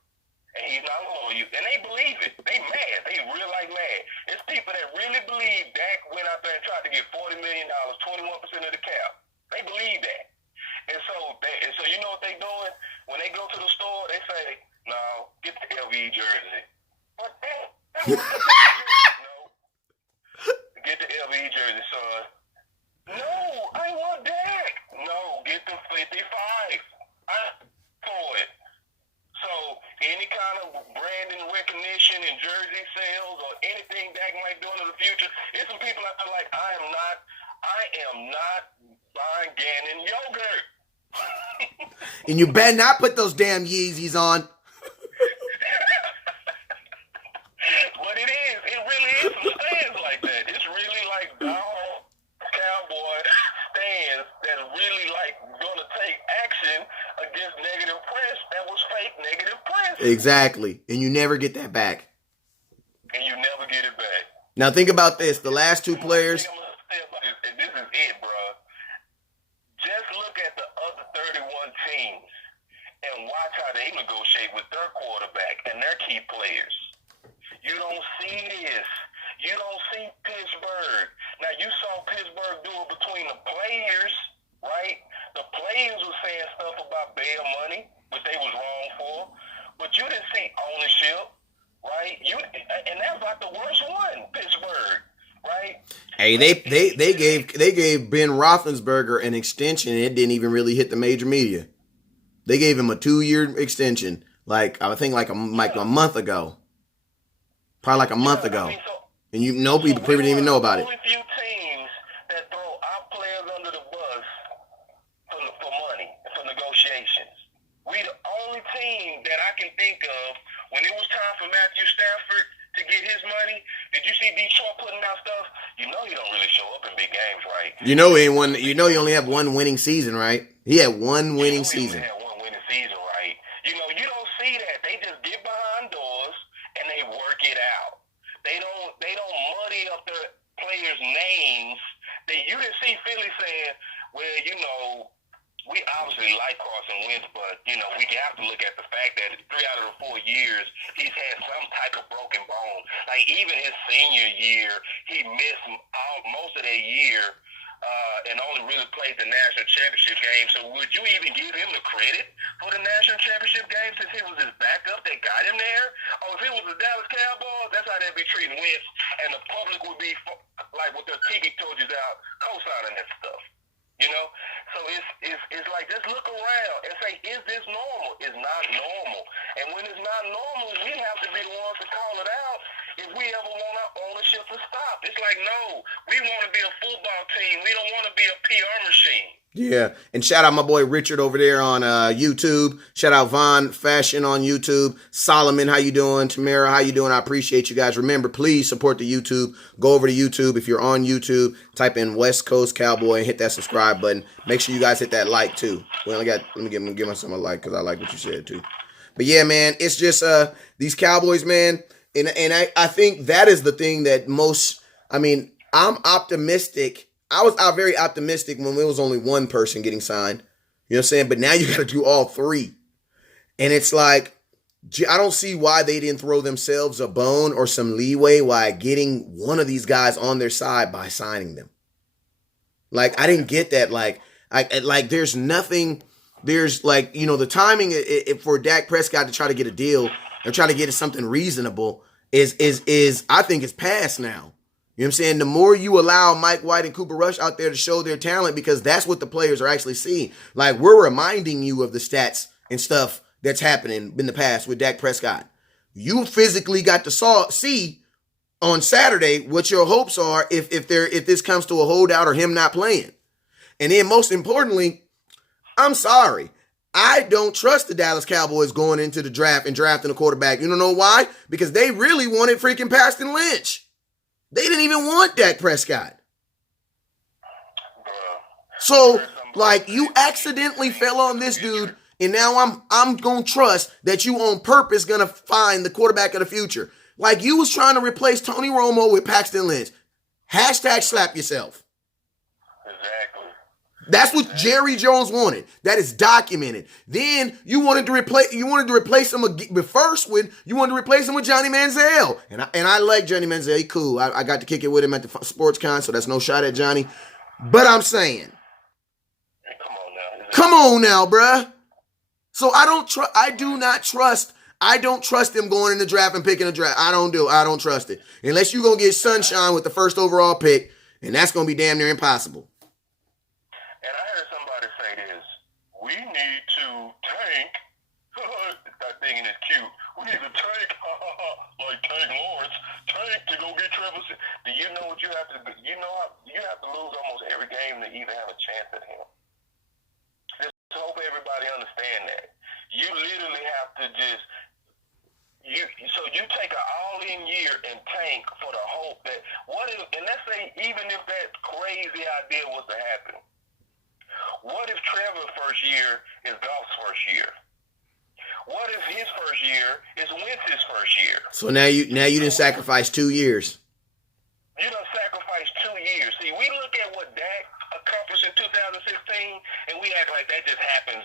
and he's not loyal, and they believe it. They mad. They real like mad. It's people that really believe Dak went out there and tried to get $40 million, 21% of the cap. They believe that. And so you know what they doing? When they go to the store, they say, no, get the LV jersey. What the hell? No. Get the LV jersey, son. No, I want Dak. No, get the 55. For it. So any kind of branding recognition and jersey sales or anything Dak might do in the future, it's some people out there like, I am not buying Gannon yogurt. And you better not put those damn Yeezys on. But it really is some stands like that. It's really like down Cowboy stands that's really like gonna take action against negative press that was fake negative press. Exactly. And you never get that back. Now think about this: the last two players. And this is it, bro. Just look at the other 31 teams and watch how they negotiate with their quarterback and their key players. You don't see this. You don't see Pittsburgh. Now, you saw Pittsburgh do it between the players, right? The players were saying stuff about bail money, which they was wrong for. But you didn't see ownership, right? And that's like the worst one, Pittsburgh, right? Hey, they gave Ben Roethlisberger an extension, and it didn't even really hit the major media. They gave him a 2-year extension, like I think like a month ago, probably like a month ago, and people didn't even know about it. Only few teams that throw our players under the bus for money, for negotiations. We the only team that I can think of when it was time for Matthew Stafford to get his money. Did you see Detroit putting out stuff? You know he don't really show up in big games, right? You know he won. You know he only have one winning season, right? He had one winning season. He had one winning season, right? You know you don't see that. They just get behind doors and they work it out. They don't muddy up their players' names. You didn't see Philly saying, well, you know, we obviously like Carson Wentz, but, you know, we have to look at the fact that 3 out of the 4 years, he's had some type of broken bone. Like, even his senior year, he missed most of that year and only really played the national championship game. So would you even give him the credit for the national championship game since he was his backup that got him there? Oh, if it was the Dallas Cowboys, that's how they'd be treating Wentz, and the public would be, like, with their TV torches out, co-signing that stuff. You know, so it's like, just look around and say, is this normal? It's not normal. And when it's not normal, we have to be the ones to call it out if we ever want our ownership to stop. It's like, no, we want to be a football team. We don't want to be a PR machine. Yeah, and shout out my boy Richard over there on YouTube. Shout out Von Fashion on YouTube. Solomon, how you doing? Tamara, how you doing? I appreciate you guys. Remember, please support the YouTube. Go over to YouTube. If you're on YouTube, type in West Coast Cowboy and hit that subscribe button. Make sure you guys hit that like too. Let me give myself a like because I like what you said too. But yeah, man, it's just these Cowboys, man, and I think that is the thing that most. I mean, I'm optimistic. I was very optimistic when there was only one person getting signed. You know what I'm saying? But now you got to do all three. And it's like, I don't see why they didn't throw themselves a bone or some leeway by getting one of these guys on their side by signing them. Like, I didn't get that. Like there's nothing, there's like, you know, the timing for Dak Prescott to try to get a deal or try to get something reasonable is I think it's past now. You know what I'm saying? The more you allow Mike White and Cooper Rush out there to show their talent, because that's what the players are actually seeing. Like, we're reminding you of the stats and stuff that's happening in the past with Dak Prescott. You physically got to see on Saturday what your hopes are if this comes to a holdout or him not playing. And then most importantly, I'm sorry, I don't trust the Dallas Cowboys going into the draft and drafting a quarterback. You don't know why? Because they really wanted freaking Paxton Lynch. They didn't even want Dak Prescott. So, like, you accidentally fell on this dude, and now I'm going to trust that you on purpose going to find the quarterback of the future. Like, you was trying to replace Tony Romo with Paxton Lynch. # slap yourself. Exactly. That's what Jerry Jones wanted. That is documented. Then you wanted to replace him with Johnny Manziel. And I like Johnny Manziel. He cool. I got to kick it with him at the sports con, so that's no shot at Johnny. But I'm saying, come on now, bruh. So I don't trust him going in the draft and picking a draft. I don't trust it. Unless you're going to get Sunshine with the first overall pick, and that's going to be damn near impossible. And I heard somebody say this: we need to tank. That thing is cute. We need to tank, like Tank Lawrence, tank to go get Trevor. Do you know what you have to do? You have to lose almost every game to even have a chance at him. Just hope everybody understand that. You literally have to just. So you take an all-in year and tank for the hope that and let's say even if that crazy idea was to happen. What if Trevor's first year is Goff's first year? What if his first year is Wentz's first year? So now you didn't sacrifice 2 years. You done sacrificed 2 years. See, we look at what Dak accomplished in 2016, and we act like that just happens,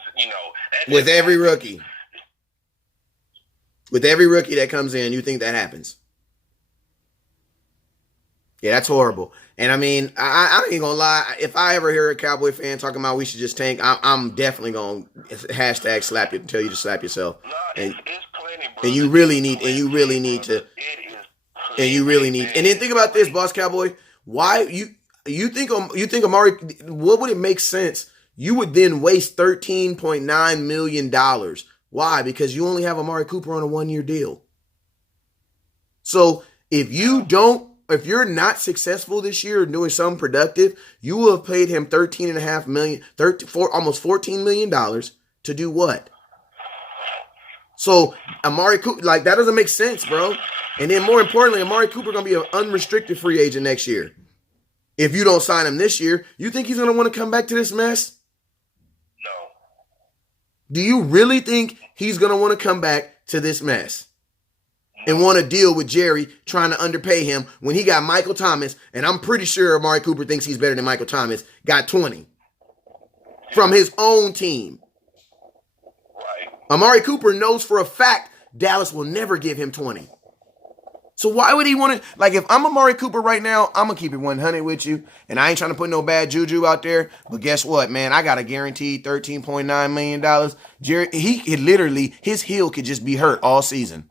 With every rookie. With every rookie that comes in, you think that happens. Yeah, that's horrible. And I mean, I ain't gonna lie. If I ever hear a Cowboy fan talking about we should just tank, I'm definitely gonna hashtag slap you, tell you to slap yourself. No, and it's plenty, bro. and you really need, and you really need to, and you really need. And then think about this, Boss Cowboy. Why you think Amari? What would it make sense? You would then waste $13.9 million. Why? Because you only have Amari Cooper on a 1-year deal. So if you're not successful this year and doing something productive, you will have paid him $13.5 million, almost $14 million to do what? So Amari Cooper, like, that doesn't make sense, bro. And then more importantly, Amari Cooper gonna be an unrestricted free agent next year. If you don't sign him this year, you think he's gonna want to come back to this mess? No. Do you really think he's gonna want to come back to this mess? And want to deal with Jerry trying to underpay him when he got Michael Thomas, and I'm pretty sure Amari Cooper thinks he's better than Michael Thomas, got 20 from his own team. Right. Amari Cooper knows for a fact Dallas will never give him 20. So why would he want to, like, if I'm Amari Cooper right now, I'm going to keep it 100 with you, and I ain't trying to put no bad juju out there, but guess what, man? I got a guaranteed $13.9 million. Jerry, he literally, his heel could just be hurt all season.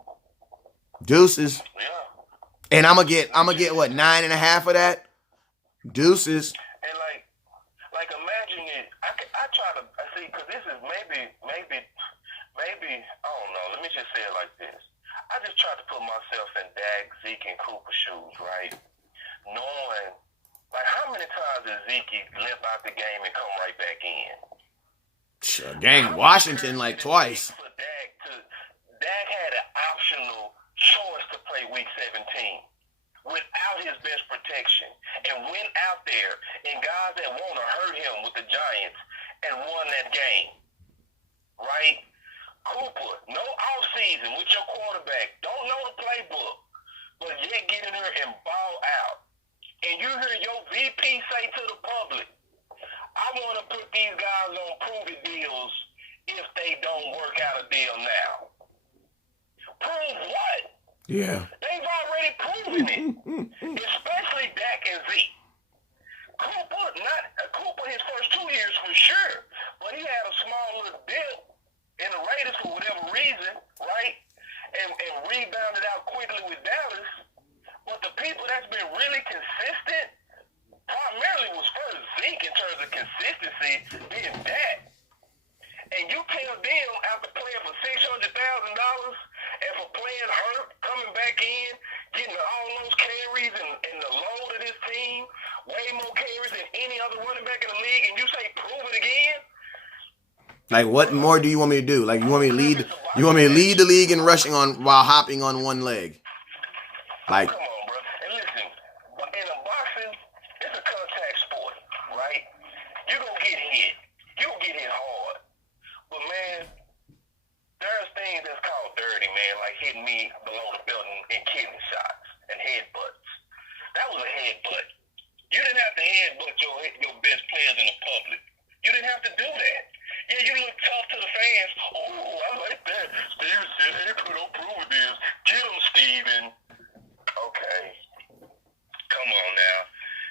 Deuces. Yeah. And I'm gonna get what, 9.5 of that? Deuces. And like imagine it. I try to see, because this is maybe I don't know. Let me just say it like this. I just try to put myself in Dak, Zeke, and Cooper shoes, right? Knowing, like, how many times did Zeke limp out the game and come right back in? Sure, dang, Washington like twice. For Dak had an optional choice to play week 17 without his best protection, and went out there and guys that want to hurt him with the Giants and won that game, right? Cooper, no offseason with your quarterback, don't know the playbook, but yet get in there and ball out. And you hear your VP say to the public, I want to put these guys on prove-it deals if they don't work out a deal now. Prove what? Yeah. They've already proven it. Especially Dak and Zeke. Cooper his first 2 years for sure, but he had a small little dip in the Raiders for whatever reason, right? And rebounded out quickly with Dallas. But the people that's been really consistent primarily was first Zeke in terms of consistency, being Dak. And you tell them after playing for $600,000 and for playing hurt, coming back in, getting all those carries and the load of this team, way more carries than any other running back in the league, and you say prove it again? Like, what more do you want me to do? Like, you want me to lead the league in rushing on while hopping on one leg? Like, come on, bro. And listen, in a boxing, it's a contact sport, right? You're going to get hit. You're going to get hit hard. But, man, there's things that's called dirty, man, like hitting me below the belt and kidney shots and headbutts. That was a headbutt. You didn't have to headbutt your best players in the public. You didn't have to do that. Yeah, you look tough to the fans. Oh, I like that. Steven said, hey, don't prove this. Get him, Steven. Okay. Come on now.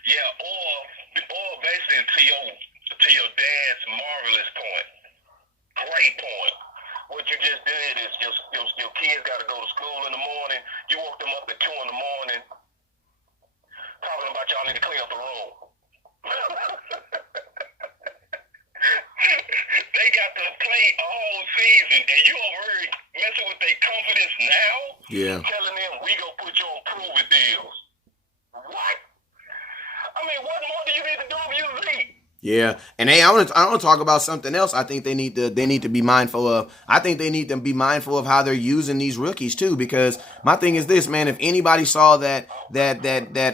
Yeah, or basically to your dad's marvelous point. Great point. What you just did is your kids got to go to school in the morning. You woke them up at 2 in the morning talking about y'all need to clean up the room. They got to play all season, and you over here messing with their confidence now? Yeah. Telling them we gonna put you on prove-it deals. What? I mean, what more do you need to do if you Zeke? yeah, and hey, I want to talk about something else. I think they need to be mindful of. I think they need to be mindful of how they're using these rookies too. Because my thing is this, man. If anybody saw that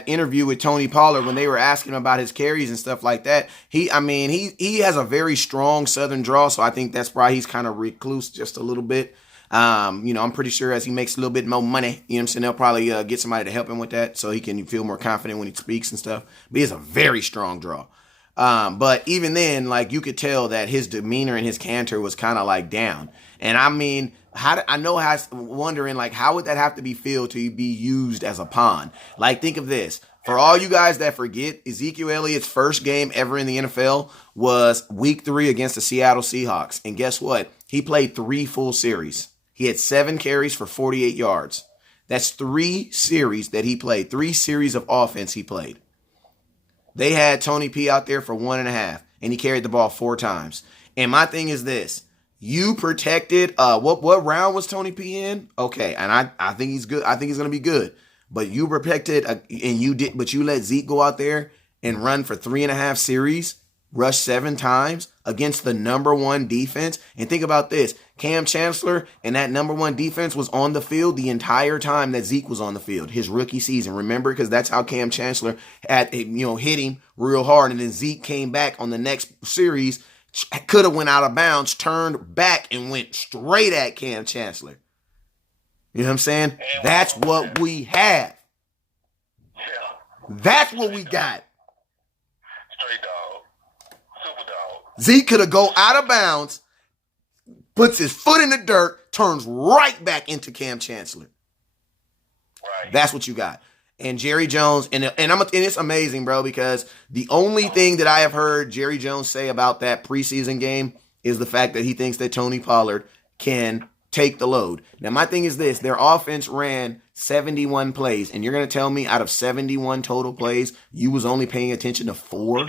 interview with Tony Pollard when they were asking him about his carries and stuff like that, he has a very strong Southern draw. So I think that's why he's kind of recluse just a little bit. I'm pretty sure as he makes a little bit more money, you know what I'm saying, they'll probably get somebody to help him with that so he can feel more confident when he speaks and stuff. But he's a very strong draw. But even then, like, you could tell that his demeanor and his canter was kind of like down. And I mean, wondering, like, how would that have to be feel to be used as a pawn? Like, think of this. For all you guys that forget, Ezekiel Elliott's first game ever in the NFL was week 3 against the Seattle Seahawks. And guess what? He played 3 full series. He had 7 carries for 48 yards. That's 3 series that he played. 3 series of offense he played. They had Tony P out there for 1.5, and he carried the ball 4 times. And my thing is this. You protected, what round was Tony P in? Okay, and I think he's good. I think he's going to be good. But you protected, but you let Zeke go out there and run for 3.5 series, rush 7 times against the number 1 defense. And think about this. Cam Chancellor and that number 1 defense was on the field the entire time that Zeke was on the field, his rookie season. Remember, because that's how Cam Chancellor hit him real hard. And then Zeke came back on the next series, could have went out of bounds, turned back and went straight at Cam Chancellor. You know what I'm saying? That's what we have. That's what we got. Straight dog. Super dog. Zeke could have go out of bounds, puts his foot in the dirt, turns right back into Cam Chancellor. Right. That's what you got. And Jerry Jones, and it's amazing, bro, because the only thing that I have heard Jerry Jones say about that preseason game is the fact that he thinks that Tony Pollard can take the load. Now, my thing is this. Their offense ran 71 plays, and you're going to tell me out of 71 total plays, you was only paying attention to 4?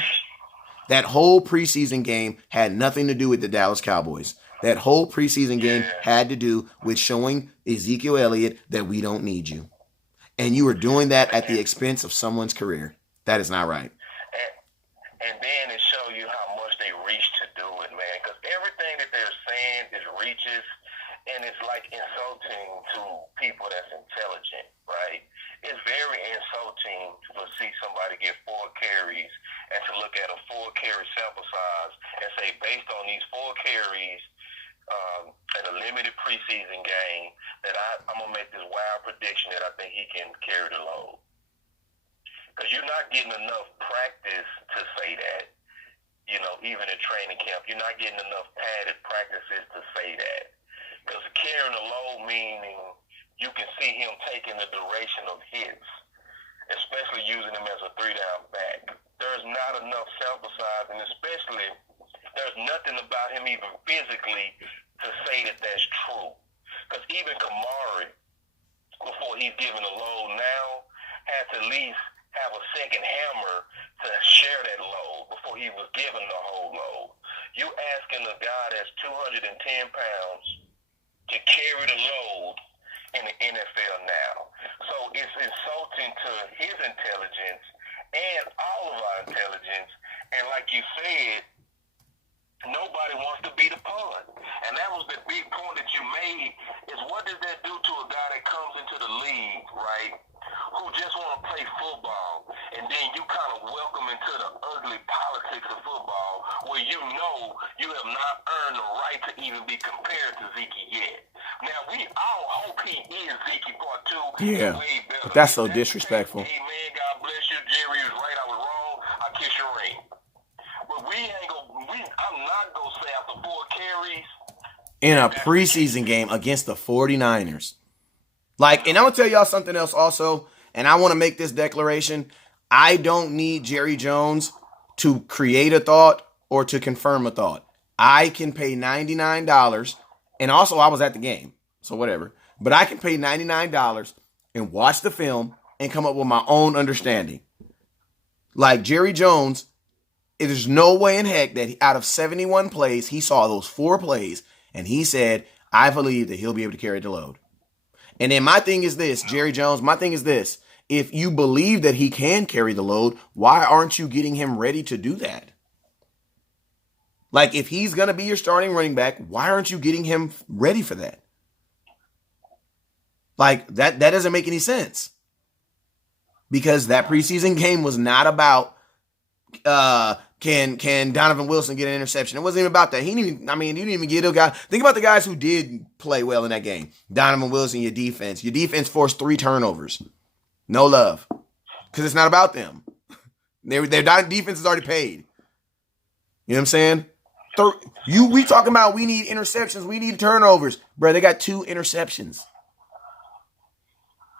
That whole preseason game had nothing to do with the Dallas Cowboys. That whole preseason game had to do with showing Ezekiel Elliott that we don't need you. And you were doing that at the expense of someone's career. That is not right. And then it shows you how much they reach to do it, man. Because everything that they're saying is reaches, and it's like insulting to people that's intelligent, right? It's very insulting to see somebody get 4 carries and to look at a 4-carry sample size and say, based on these 4 carries in a limited preseason game, that I'm going to make this wild prediction that I think he can carry the load. Because you're not getting enough practice to say that, even in training camp. You're not getting enough padded practices to say that. Because carrying the load meaning you can see him taking the duration of hits, especially using him as a 3-down back. There's not enough sample size, and especially there's nothing about him even physically to say that that's true. Because even Kamari, before he's given a load now, had to at least have a second hammer to share that load before he was given the whole load. You asking a guy that's 210 pounds to carry the load in the NFL now. So it's insulting to his intelligence and all of our intelligence. And like you said, nobody wants to be the pawn. And that was the big point that you made, is what does that do to a guy that comes into the league, right, who just want to play football, and then you kind of welcome into the ugly politics of football where you have not earned the right to even be compared to Zeke yet. Now, we all hope he is Zeke Part 2. Yeah, but that's so disrespectful. Hey, man, God bless you. Jerry was right. I was wrong. I kiss your ring. But I'm not going to say after 4 carries. In a preseason game against the 49ers. Like, and I'm going to tell y'all something else also, and I want to make this declaration. I don't need Jerry Jones to create a thought or to confirm a thought. I can pay $99, and also I was at the game, so whatever. But I can pay $99 and watch the film and come up with my own understanding. Like Jerry Jones, there's no way in heck that out of 71 plays, he saw those 4 plays, and he said, I believe that he'll be able to carry the load. And then my thing is this, Jerry Jones, my thing is this. If you believe that he can carry the load, why aren't you getting him ready to do that? Like, if he's going to be your starting running back, why aren't you getting him ready for that? Like, that doesn't make any sense. Because that preseason game was not about Can Donovan Wilson get an interception? It wasn't even about that. He didn't even get a guy. Think about the guys who did play well in that game. Donovan Wilson, your defense. Your defense forced 3 turnovers. No love. Because it's not about them. Their defense is already paid. You know what I'm saying? We talking about we need interceptions. We need turnovers. Bro, they got 2 interceptions.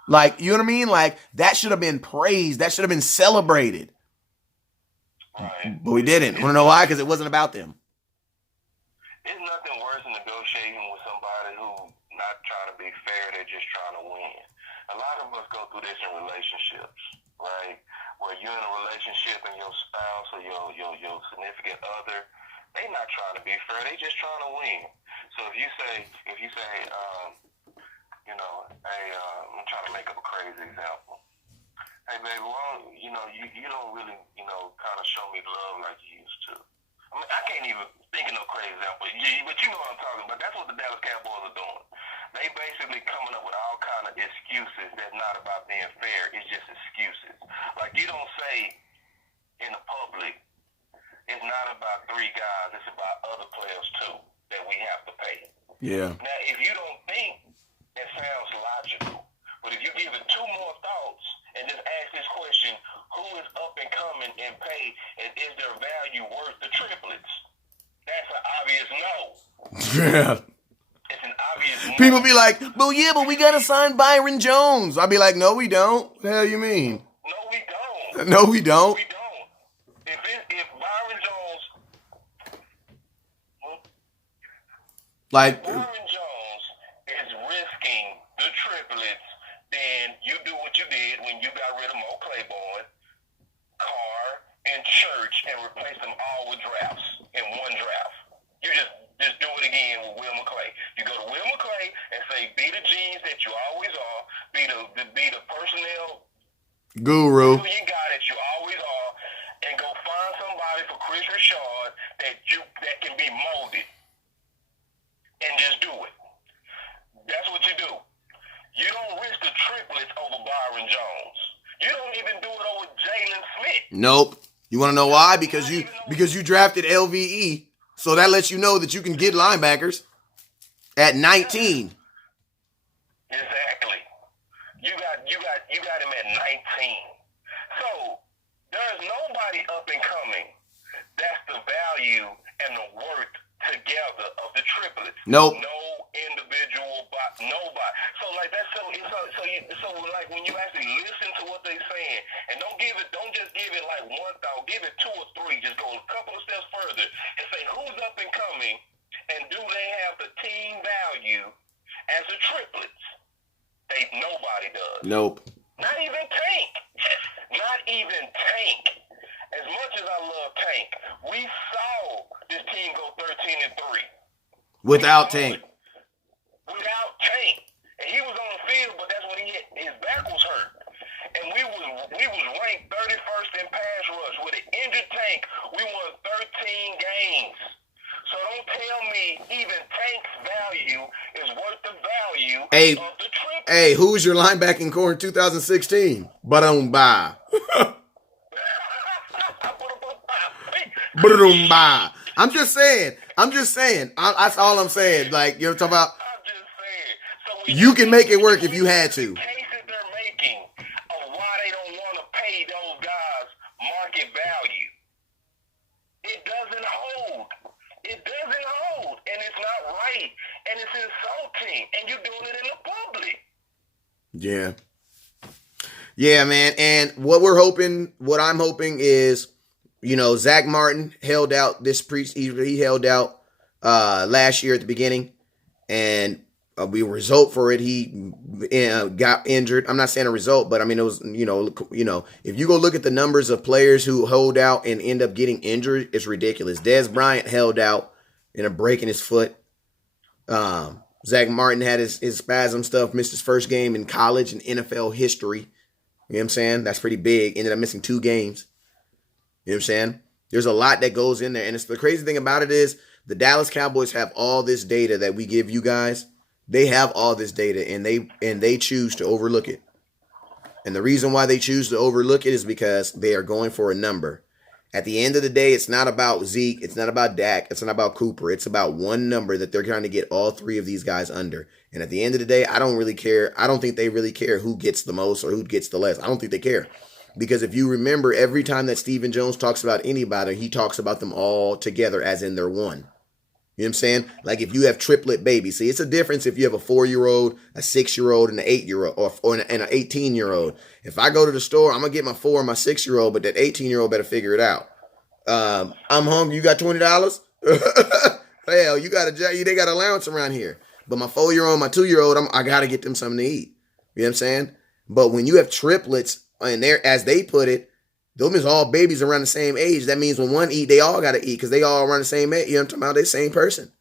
Like, you know what I mean? Like, that should have been praised. That should have been celebrated. Right. But we didn't. Want to know why? Because it wasn't about them. There's nothing worse than negotiating with somebody who's not trying to be fair. They're just trying to win. A lot of us go through this in relationships, right? Where you're in a relationship and your spouse or your significant other, they not trying to be fair. They just trying to win. So if you say, hey, I'm trying to make up a crazy example. Hey, baby, well, you don't really, kind of show me love like you used to. I mean, I can't even think of no crazy example, but you know what I'm talking about. That's what the Dallas Cowboys are doing. They basically coming up with all kind of excuses that's not about being fair. It's just excuses. Like, you don't say in the public, it's not about 3 guys, it's about other players too that we have to pay. Yeah. Now, if you don't think that sounds logical, but if you give it 2 more thoughts and just ask this question, who is up and coming in pay, and is their value worth the triplets? That's an obvious no. Yeah. It's an obvious no. People be like, but we got to sign Byron Jones. I'll be like, no, we don't. What the hell you mean? No, we don't. No, we don't. We don't. If Byron Jones... Like... Byron Jones is risking the triplets, then you do what you did when you got rid of Mo Claiborne, Carr, and Church, and replace them all with drafts in one draft. You just do it again with Will McClay. You go to Will McClay and say, be the genius that you always are, be the personnel guru you guy that you always are, and go find somebody for Chris Richard that can be molded, and just do it. That's what you do. You don't risk the triplets over Byron Jones. You don't even do it over Jalen Smith. Nope. You want to know why? Because you drafted LVE, so that lets you know that you can get linebackers at 19. Exactly. You got him at 19. So there's nobody up and coming that's the value and the worth together of the triplets. Nope. No individual, nobody. So like that's so like when you actually listen to what they're saying, and don't just give it like one thought, give it 2 or 3, just go a couple of steps further and say who's up and coming, and do they have the team value as the triplets? Nobody does. Nope. Not even Tank. Not even Tank. As much as I love Tank, we saw this team go 13-3. Without Tank. Without Tank. And he was on the field, but that's when his back was hurt. And we was ranked 31st in pass rush. With an injured Tank, we won 13 games. So don't tell me even Tank's value is worth the value of the triple. Hey, who was your linebacking core in 2016? Ba-dum-ba. Ba-dum-ba. I'm just saying. That's all I'm saying. Like, you're talking about. I'm just saying. So you can make it work if you had to. The cases they're making of why they don't want to pay those guys market value, it doesn't hold. It doesn't hold, and it's not right, and it's insulting, and you're doing it in the public. Yeah. Yeah, man. And what I'm hoping is, Zach Martin held out he held out last year at the beginning, and we result for it. He got injured. I'm not saying a result, but I mean, it was, if you go look at the numbers of players who hold out and end up getting injured, it's ridiculous. Des Bryant held out in a break in his foot. Zach Martin had his spasm stuff, missed his first game in college in NFL history. You know what I'm saying? That's pretty big. Ended up missing 2 games. You know what I'm saying? There's a lot that goes in there. And the crazy thing about it is the Dallas Cowboys have all this data that we give you guys. They have all this data, and they choose to overlook it. And the reason why they choose to overlook it is because they are going for a number. At the end of the day, it's not about Zeke. It's not about Dak. It's not about Cooper. It's about one number that they're trying to get all three of these guys under. And at the end of the day, I don't really care. I don't think they really care who gets the most or who gets the less. I don't think they care. Because if you remember, every time that Stephen Jones talks about anybody, he talks about them all together as in they're one. You know what I'm saying? Like if you have triplet babies. See, it's a difference if you have a 4-year-old, a 6-year-old, and an 8-year-old, or an 18-year-old. If I go to the store, I'm going to get my 4 and my 6-year-old, but that 18-year-old better figure it out. I'm hungry. You got $20? Hell, you got they got allowance around here. But my 4-year-old, my 2-year-old, I got to get them something to eat. You know what I'm saying? But when you have triplets, and they're, as they put it, those is all babies around the same age. That means when one eat, they all got to eat because they all around the same age. You know what I'm talking about? They're the same person.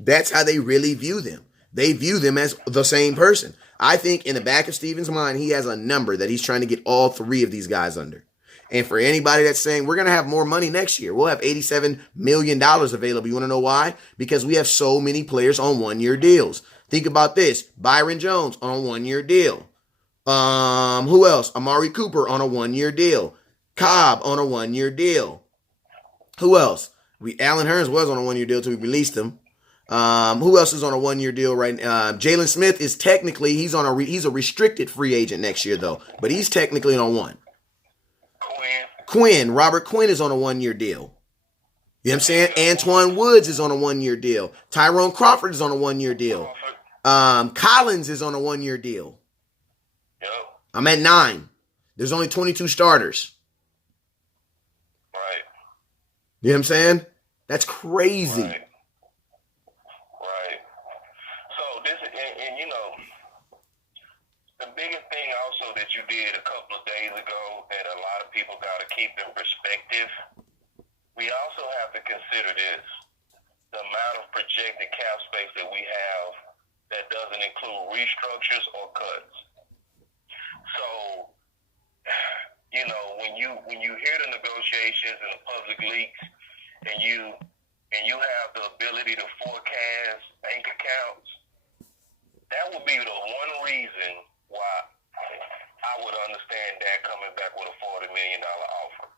That's how they really view them. They view them as the same person. I think in the back of Steven's mind, he has a number that he's trying to get all three of these guys under. And for anybody that's saying we're going to have more money next year, we'll have $87 million available. You want to know why? Because we have so many players on 1-year deals. Think about this. Byron Jones on a 1-year deal. Who else? Amari Cooper on a 1-year deal. Cobb on a 1-year deal. Who else? Allen Hurns was on a 1-year deal till we released him. Who else is on a 1-year deal right now? Jalen Smith is technically, he's a restricted free agent next year though, but he's technically on one. Robert Quinn is on a 1-year deal. You know what I'm saying? Antoine Woods is on a 1-year deal. Tyrone Crawford is on a 1-year deal. Collins is on a 1-year deal. Yep. I'm at 9. There's only 22 starters. Right. You know what I'm saying? That's crazy. Right. So this, and you know, the biggest thing also that you did a couple of days ago that a lot of people got to keep in perspective, we also have to consider this, the amount of projected cap space that we have that doesn't include restructures or cuts. So, you know, when you hear the negotiations and the public leaks and you have the ability to forecast bank accounts, that would be the one reason why I would understand that coming back with a $40 million offer.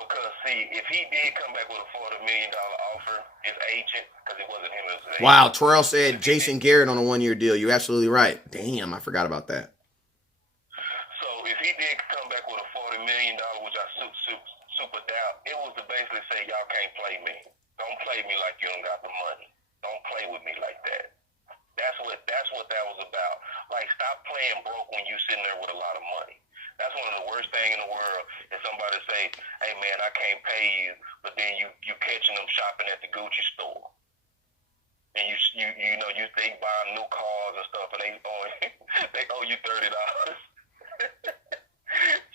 Because, see, if he did come back with a $40 million offer, his agent, because it wasn't him, it was his agent. Wow, Terrell said Jason Garrett on a 1-year deal. You're absolutely right. Damn, I forgot about that. So if he did come back with a $40 million, which I super doubt, it was to basically say, y'all can't play me. Don't play me like you don't got the money. Don't play with me like that. That's what that was about. Like, stop playing broke when you sitting there with a lot of money. That's one of the worst things in the world is somebody say, hey, man, I can't pay you, but then you catching them shopping at the Gucci store. And they buying new cars and stuff, and they owe you $30.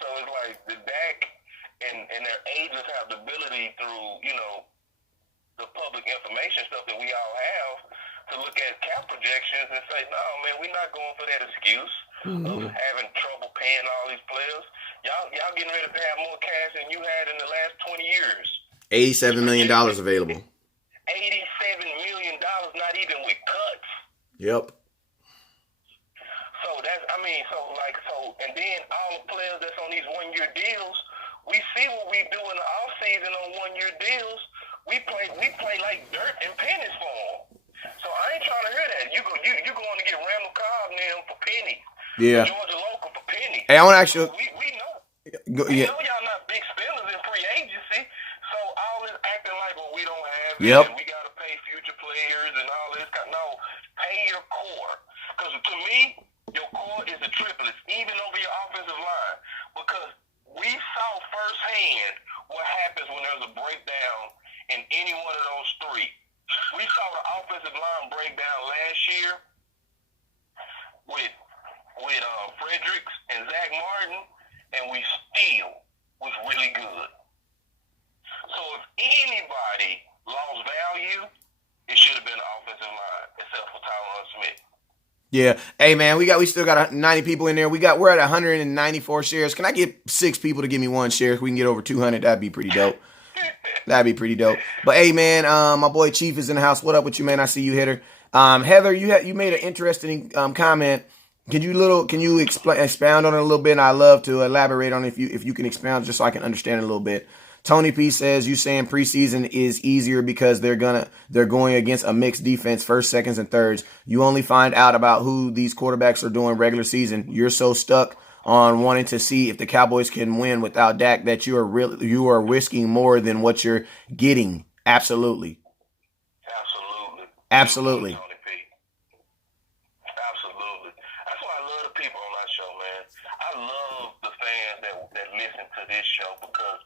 So it's like the Dak and their agents have the ability through, you know, the public information stuff that we all have to look at cap projections and say, no, man, we're not going for that excuse of having trouble paying all these players. Y'all getting ready to have more cash than you had in the last 20 years. $87 million available. $87 million, not even with cuts. Yep. So and then all the players that's on these 1-year deals, we see what we do in the offseason on 1-year deals. We play like dirt and pennies for them. So I ain't trying to hear that. You going to get Randall Cobb now for pennies. Yeah. Georgia Local for pennies. Hey, I want to ask you. We know. We know y'all not big spenders in free agency. So all this acting like, well, we don't have it. Yep. And we got to pay future players and all this. No, pay your core. Because to me, your core is the triplets, even over your offensive line. Because we saw firsthand what happens when there's a breakdown in any one of those three. We saw the offensive line break down last year with Fredericks and Zach Martin, and we still was really good. So if anybody lost value, it should have been the offensive line, except for Tyron Smith. Yeah. Hey, man, we still got 90 people in there. We're at 194 shares. Can I get 6 people to give me 1 share? If we can get over 200, that'd be pretty dope. That'd be pretty dope. But hey, man, my boy Chief is in the house. What up with you, man? I see you, Hitter. Heather, you made an interesting comment. Can you expound on it a little bit? And I love to elaborate on it if you can expound just so I can understand it a little bit. Tony P says, you saying preseason is easier because they're going against a mixed defense, first, seconds, and thirds. You only find out about who these quarterbacks are doing regular season. You're so stuck on wanting to see if the Cowboys can win without Dak that you are risking more than what you're getting. Absolutely. Absolutely. Tony P. Absolutely. That's why I love the people on my show, man. I love the fans that listen to this show because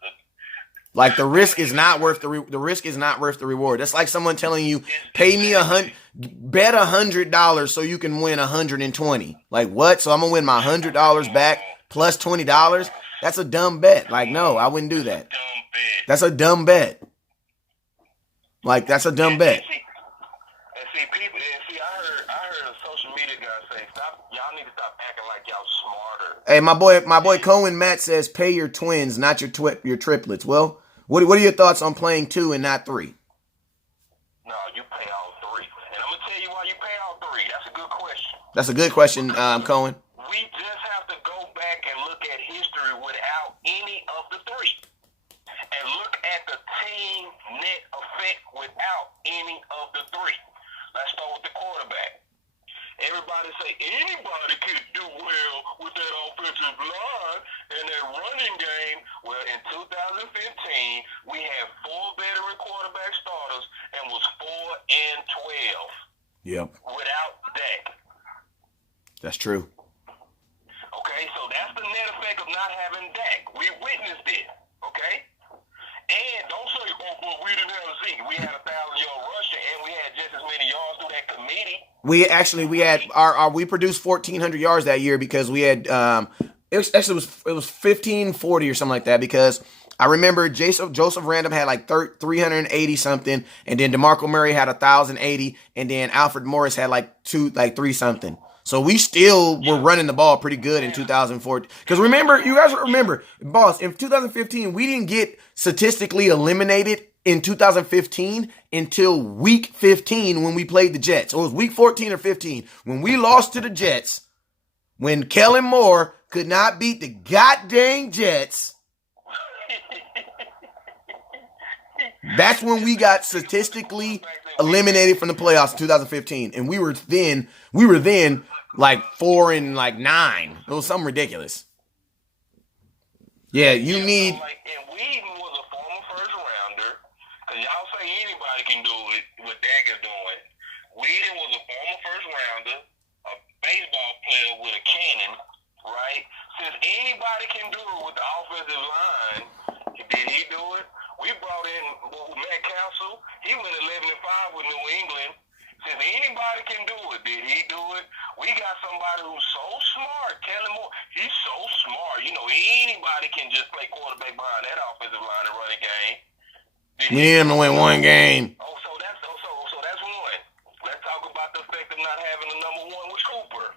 like the risk is not worth the risk is not worth the reward. That's like someone telling you, pay me bet $100 so you can win 120. Like what? So I'm gonna win my $100 back plus $20? That's a dumb bet. Like no, I wouldn't do that. That's a dumb bet. Like that's a dumb bet. I heard a social media guy say, y'all need to stop acting like y'all smarter. Hey, my boy Cohen Matt says, pay your twins, not your triplets. Well, what are your thoughts on playing 2 and not 3? No, you pay all 3. And I'm going to tell you why you pay all 3. That's a good question. That's a good question, Cohen. We just have to go back and look at history without any of the 3. And look at the team net effect without any of the 3. Let's start with the quarterback. Everybody say anybody could do well with that offensive line and that running game. Well, in 2015, we had 4 veteran quarterback starters and was 4-12. Yep. Without Dak. That's true. Okay, so that's the net effect of not having Dak. We witnessed it. Okay? And don't say, oh, but we didn't have Zeke. We had 1,000-yard rusher, and we had just as many yards through that committee. We produced 1,400 yards that year because we had it was 1,540 or something like that because I remember Joseph Random had like 380 something, and then DeMarco Murray had 1,080, and then Alfred Morris had like 3 something. So we still were running the ball pretty good in 2014. Because you guys remember, boss, in 2015, we didn't get statistically eliminated in 2015 until week 15 when we played the Jets. It was week 14 or 15 when we lost to the Jets, when Kellen Moore could not beat the goddamn Jets. That's when we got statistically eliminated from the playoffs in 2015. And we were then like 4-9. It was something ridiculous. Yeah, you need. And Whedon was a former first rounder. Because y'all say anybody can do it, what Dak is doing. Whedon was a former first rounder, a baseball player with a cannon, right? Since anybody can do it with the offensive line, did he do it? We brought in Matt Castle. He went 11-5 with New England. Since anybody can do it, did he do it? We got somebody who's so smart. Kellen Moore, he's so smart. You know, anybody can just play quarterback behind that offensive line and run a game. We need him to win one game. So that's one. Let's talk about the effect of not having a number 1 with Cooper.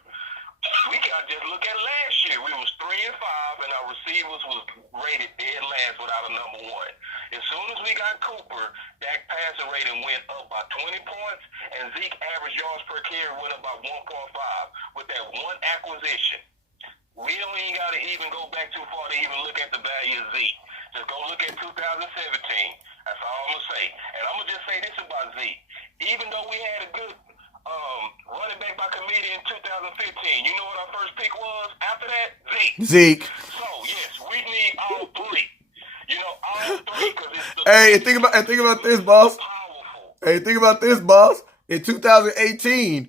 We got to just look at last year. We was 3-5, and our receivers was rated dead last without a number 1. As soon as we got Cooper, Dak passing rating went up by 20 points, and Zeke average yards per carry went up by 1.5 with that one acquisition. We don't even got to even go back too far to even look at the value of Zeke. Just go look at 2017. That's all I'm going to say. And I'm going to just say this about Zeke. Even though we had a good running back by committee in 2015. You know what our first pick was after that? Zeke. So, yes, we need all 3. You know, all 3 because it's the... Hey, think about this, boss. Powerful. Hey, think about this, boss. In 2018, in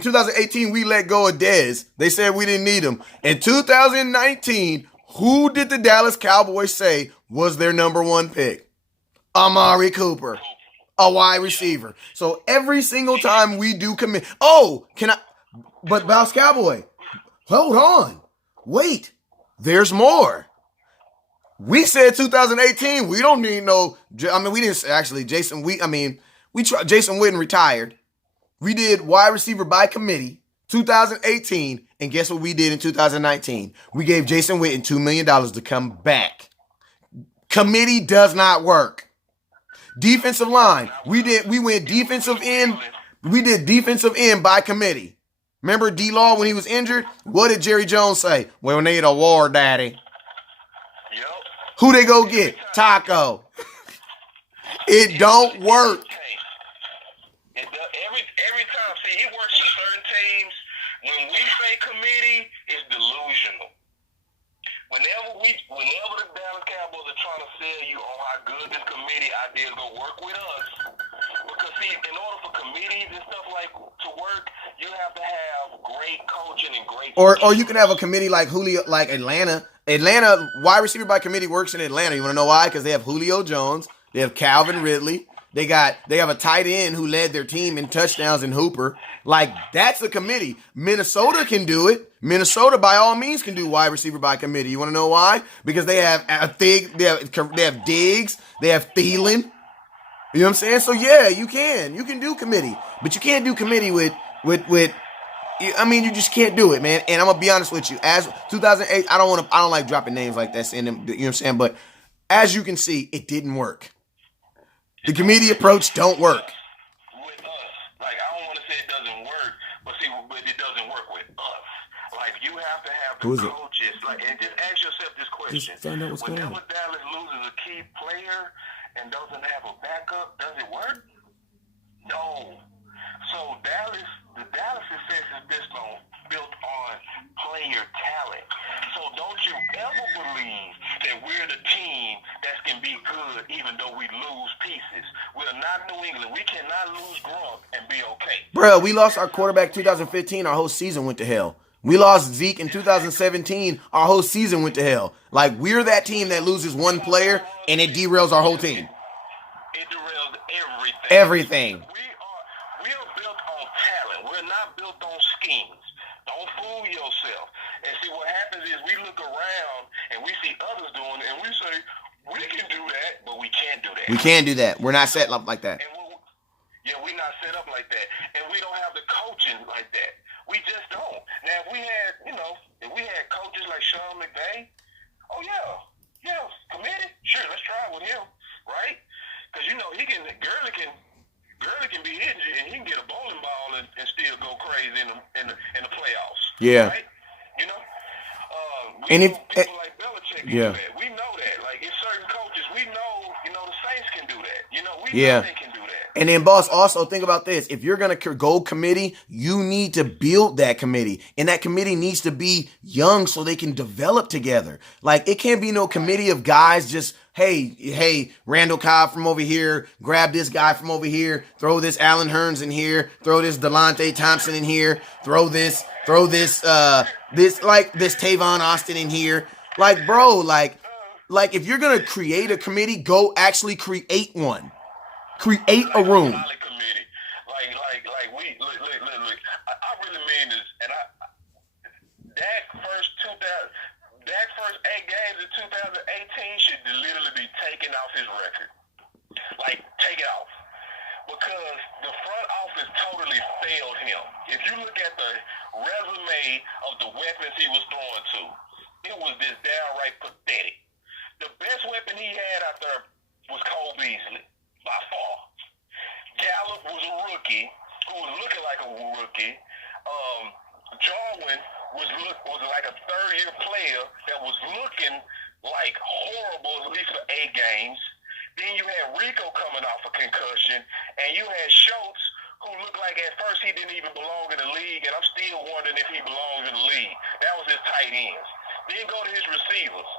2018, we let go of Dez. They said we didn't need him. In 2019, who did the Dallas Cowboys say was their number 1 pick? Amari Cooper. A wide receiver. So every single time we do commit. Oh, but Boss Cowboy, hold on. Wait, there's more. We said 2018, we don't need we didn't actually, Jason Witten retired. We did wide receiver by committee 2018. And guess what we did in 2019? We gave Jason Witten $2 million to come back. Committee does not work. Defensive line. We went defensive end. We did defensive end by committee. Remember D-Law when he was injured? What did Jerry Jones say? We need a war daddy. Yep. Who they go get? Taco. It don't work. Every time, see, it works for certain teams. When we say committee, it's delusional. Whenever the Dallas Cowboys are trying to sell you on how good this committee idea is gonna work with us, because see, in order for committees and stuff like to work, you have to have great coaching and great. Or you can have a committee like Julio, like Atlanta. Atlanta wide receiver by committee works in Atlanta. You want to know why? Because they have Julio Jones, they have Calvin Ridley. They have a tight end who led their team in touchdowns in Hooper. Like, that's a committee. Minnesota can do it. Minnesota, by all means, can do wide receiver by committee. You want to know why? Because they have they have Diggs, they have Thielen. You know what I'm saying? So yeah, you can do committee, but you can't do committee with. I mean, you just can't do it, man. And I'm gonna be honest with you. As 2008, I don't like dropping names like that. Saying them, you know what I'm saying? But as you can see, it didn't work. The committee approach don't work. With us, like, I don't want to say it doesn't work, but it doesn't work with us. Like, you have to have the coaches. Like, and just ask yourself this question: whenever Dallas loses a key player and doesn't have a backup, does it work? No. So the Dallas success is built on player talent. So don't you ever believe that we're the team that can be good even though we lose pieces. We're not New England. We cannot lose Gronk and be okay. Bro, we lost our quarterback 2015. Our whole season went to hell. We lost Zeke in 2017. Our whole season went to hell. Like, we're that team that loses one player and it derails our whole team. It derails everything. Everything. We are built on talent. We're not built on schemes. Don't fool yourself. And see, what happens is we look around and we see others doing it, and we say, we can do that, but we can't do that. We can't do that. We're not set up like that. And we're not set up like that. And we don't have the coaching like that. We just don't. Now, if we had coaches like Sean McVay, oh, yeah, committed, sure, let's try it with him, right? Because, Gurley can be hitting you, and he can get a bowling ball and still go crazy in the playoffs. Yeah. Right? People like Belichick can do that. We know that. Like, if certain coaches, we know, the Saints can do that. We know they can do that. And then, boss, also think about this. If you're going to go committee, you need to build that committee. And that committee needs to be young so they can develop together. Like, it can't be no committee of guys just, hey, Randall Cobb from over here, grab this guy from over here, throw this Allen Hurns in here, throw this Delonte Thompson in here, throw this Tavon Austin in here. Like, bro, like if you're going to create a committee, go actually create one. Create a room. Committee. Like we look. I really mean this, and Dak first 8 games in 2018 should literally be taken off his record. Like, take it off. Because the front office totally failed him. If you look at the resume of the weapons he was throwing to, it was just downright pathetic. The best weapon he had out there was Cole Beasley, by far. Gallup was a rookie who was looking like a rookie. Jarwin was like a third-year player that was looking like horrible, at least for 8 games. Then you had Rico coming off a concussion, and you had Schultz, who looked like at first he didn't even belong in the league, and I'm still wondering if he belongs in the league. That was his tight ends. Then go to his receivers.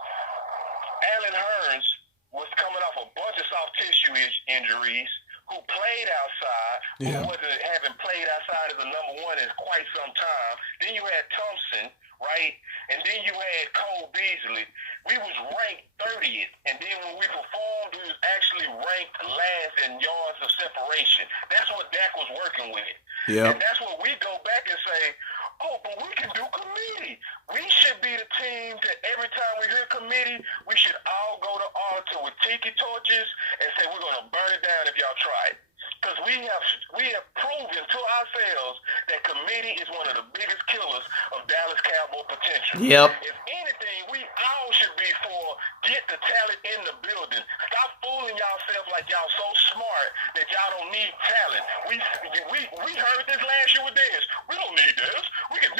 Allen Hurns was coming off a bunch of soft tissue injuries, who played outside, haven't played outside as a number one in quite some time. Then you had Thompson, right? And then you had Cole Beasley. We was ranked 30th. And then when we performed, we was actually ranked last in yards of separation. That's what Dak was working with. Yeah. And that's what we go back and say, oh, but we can do committee. We should be the team that every time we hear committee, we should all go to altar with tiki torches and say we're going to burn it down if y'all try it. Because we have proven to ourselves that committee is one of the biggest killers of Dallas Cowboy potential. Yep. If anything, we all should be for get the talent in the building. Stop fooling yourself like y'all so smart that y'all don't need talent. We heard this last year with this. We don't need this. We can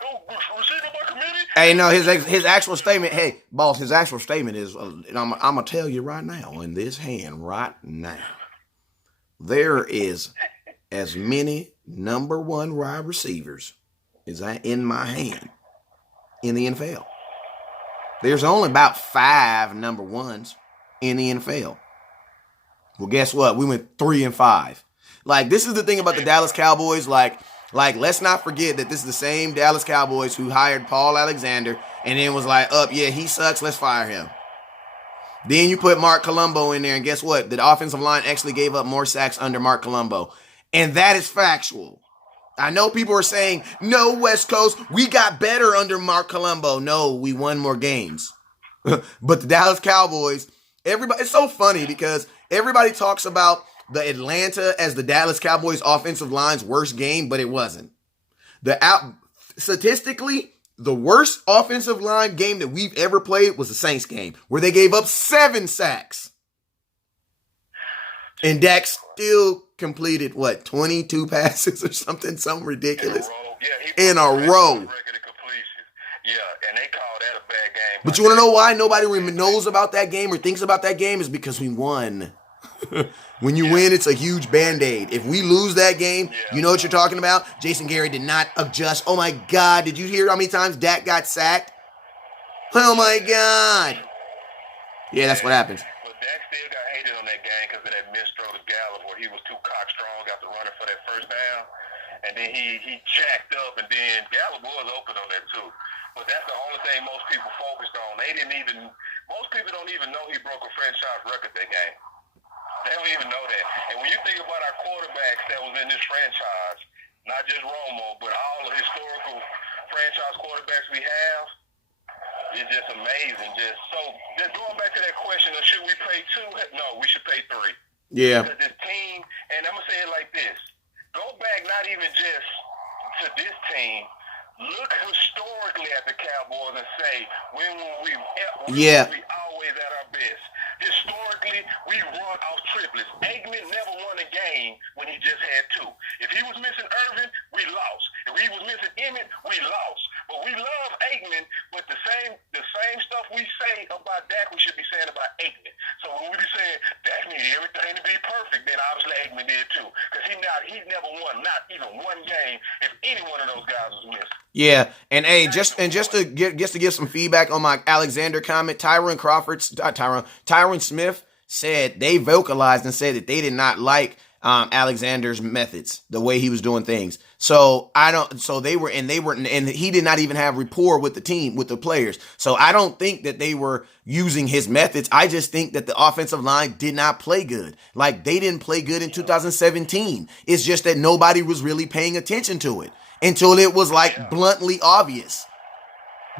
go receive by committee. Hey, no, his actual statement. Hey, boss, his actual statement is, and I'm gonna tell you right now, in this hand right now, there is as many number one wide receivers as in my hand in the NFL. There's only about 5 number ones in the NFL. Well, guess what? We went 3 and 5. Like, this is the thing about the Dallas Cowboys. Like, let's not forget that this is the same Dallas Cowboys who hired Paul Alexander and then was like, yeah, he sucks, let's fire him. Then you put Mark Colombo in there, and guess what? The offensive line actually gave up more sacks under Mark Colombo. And that is factual. I know people are saying, no, West Coast, we got better under Mark Colombo. No, we won more games. But the Dallas Cowboys, it's so funny because everybody talks about the Atlanta as the Dallas Cowboys offensive line's worst game, but it wasn't. Statistically, the worst offensive line game that we've ever played was the Saints game, where they gave up 7 sacks. And Dak still completed, 22 passes or something ridiculous. In a row. Yeah, and they called that a bad game. But you want to know why nobody knows about that game or thinks about that game? Is because we won. When you win, it's a huge Band-Aid. If we lose that game, you know what you're talking about? Jason Garrett did not adjust. Oh, my God. Did you hear how many times Dak got sacked? Oh, my God. Yeah, that's what happens. But Dak still got hated on that game because of that missed throw to Gallup where he was too cock-strong after running for that first down. And then he jacked up, and then Gallup was open on that, too. But that's the only thing most people focused on. Most people don't even know he broke a franchise record that game. They don't even know that. And when you think about our quarterbacks that was in this franchise, not just Romo, but all the historical franchise quarterbacks we have, it's just amazing. Just going back to that question of should we pay 2? No, we should pay 3. Yeah. Because this team, and I'm going to say it like this, go back not even just to this team, look historically at the Cowboys and say, when were we always at our best? Historically, we run off triplets. Aikman never won a game when he just had 2. If he was missing Irvin, we lost. If he was missing Emmett, we lost. But we love Aikman, but the same stuff we say about Dak, we should be saying about Aikman. So when we be saying Dak needed everything to be perfect, then obviously Aikman did too. Because he never won, not even one game if any one of those guys was missing. Yeah, and hey, just to give some feedback on my Alexander comment, Tyron Smith said they vocalized and said that they did not like Alexander's methods, the way he was doing things. So he did not even have rapport with the team, with the players. So I don't think that they were using his methods. I just think that the offensive line did not play good. Like, they didn't play good in 2017. It's just that nobody was really paying attention to it until it was like bluntly obvious.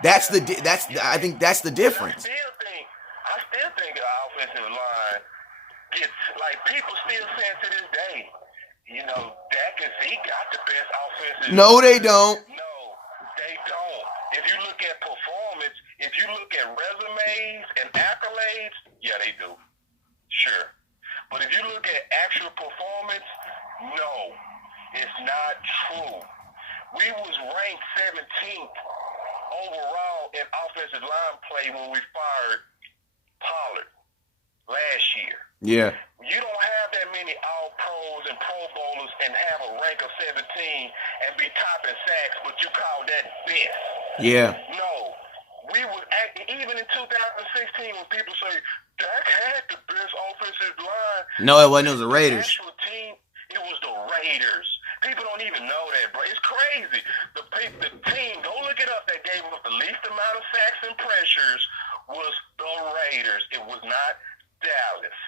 I think that's the difference. I still think the offensive line gets, like, people still saying to this day, Dak and Zeke got the best offensive. No, they don't. No, they don't. If you look at performance, if you look at resumes and accolades, yeah, they do. Sure. But if you look at actual performance, no, it's not true. We was ranked 17th overall in offensive line play when we fired Pollard last year. Yeah. You don't have that many All-Pros and Pro Bowlers and have a rank of 17 and be top in sacks, but you call that best. Yeah. No. We was even in 2016 when people say Dak had the best offensive line. No, it wasn't. It was the Raiders. The actual team, it was the Raiders. People don't even know that, bro. It's crazy. The team, go look it up, that gave up the least amount of sacks and pressures was the Raiders. It was not Dallas.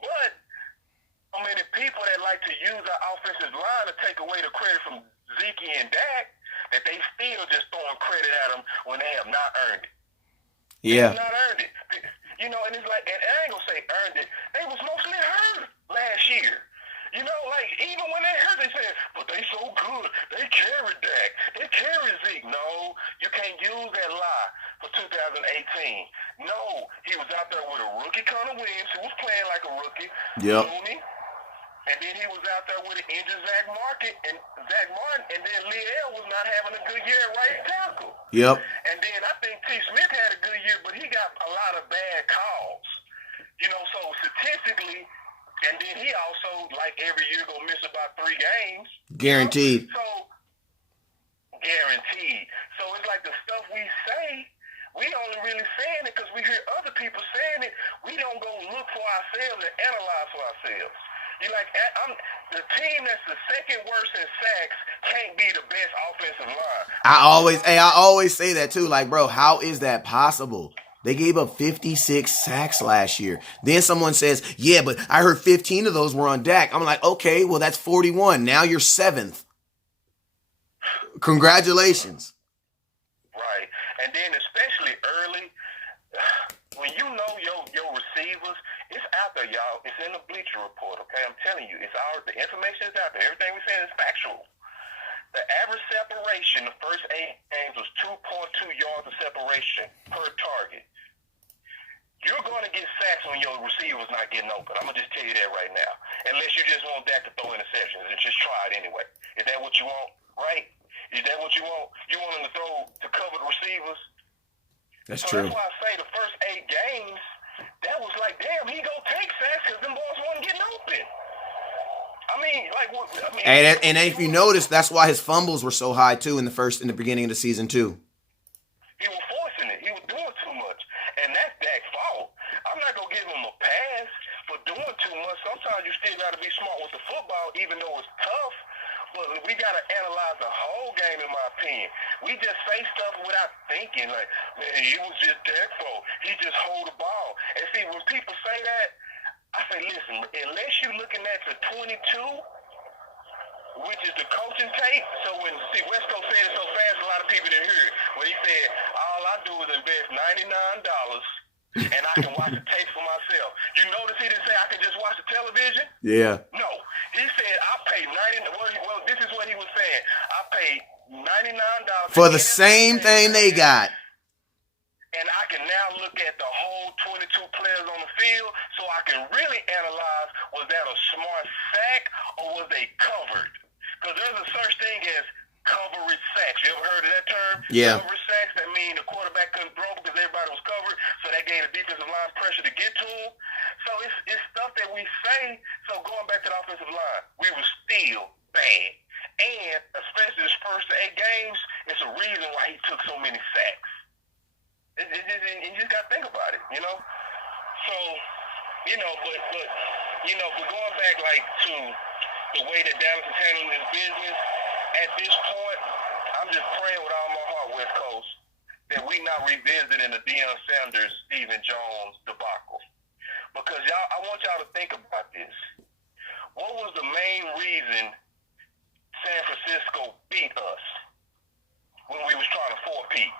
But so many people that like to use our offensive line to take away the credit from Zeke and Dak, that they still just throwing credit at them when they have not earned it. Yeah. They have not earned it. And it's like, and I ain't gonna say earned it. They was mostly hurt last year. even when they hurt, they said, but they so good. They carry Dak. They carry Zeke. No, you can't use that lie for 2018. No, he was out there with a rookie Connor Williams, who was playing like a rookie. Yep. Looney. And then he was out there with an injured Zach Martin, and then Liel was not having a good year at right tackle. Yep. And then I think T. Smith had a good year, but he got a lot of bad calls. So statistically, and then he also, like every year, gonna miss about 3 games. Guaranteed. So guaranteed. So it's like the stuff we say, we only really saying it because we hear other people saying it. We don't go look for ourselves and analyze for ourselves. You're like, the team that's the second worst in sacks can't be the best offensive line. I always say that too. Like, bro, how is that possible? They gave up 56 sacks last year. Then someone says, yeah, but I heard 15 of those were on Dak. I'm like, okay, well, that's 41. Now you're 7th. Congratulations. Right. And then especially early, when you know your receivers, it's out there, y'all. It's in the Bleacher Report, okay? I'm telling you, the information is out there. Everything we're saying is factual. The average separation the first 8 games was 2.2 yards of separation per target. You're going to get sacks when your receiver's not getting open. I'm going to just tell you that right now. Unless you just want Dak to throw interceptions and just try it anyway. Is that what you want, right? Is that what you want? You want him to throw to covered receivers? That's so true. That's why I say the first 8 games, that was like, damn, he go take sacks because them balls wasn't getting open. And if you notice, that's why his fumbles were so high too in the beginning of the season too. He was forcing it. He was doing too much, and that's Dak's fault. I'm not gonna give him a pass for doing too much. Sometimes you still gotta be smart with the football, even though it's tough. But we gotta analyze the whole game, in my opinion. We just say stuff without thinking, like, man, it was just Dak's fault. He just hold the ball. And see, when people say that, I say, listen, unless you're looking at the 22, which is the coaching tape. So when West Coast said it so fast, a lot of people didn't hear it. When he said, all I do is invest $99 and I can watch the tape for myself. You notice he didn't say I can just watch the television? Yeah. No. He said I paid well, this is what he was saying. I paid $99 for the same thing they got. And I can now look at the whole 22 players on the field so I can really analyze, was that a smart sack or was they covered? Because there's a such thing as coverage sacks. You ever heard of that term? Yeah. Coverage sacks, that mean the quarterback couldn't throw because everybody was covered, so that gave the defensive line pressure to get to him. So it's stuff that we say. So going back to the offensive line, we were still bad. And especially his first 8 games, it's a reason why he took so many sacks. You just got to think about it, So, but going back, like, to the way that Dallas is handling his business, at this point, I'm just praying with all my heart, West Coast, that we not revisiting the Deion Sanders, Stephen Jones debacle. Because, I want y'all to think about this. What was the main reason San Francisco beat us when we was trying to four-peat?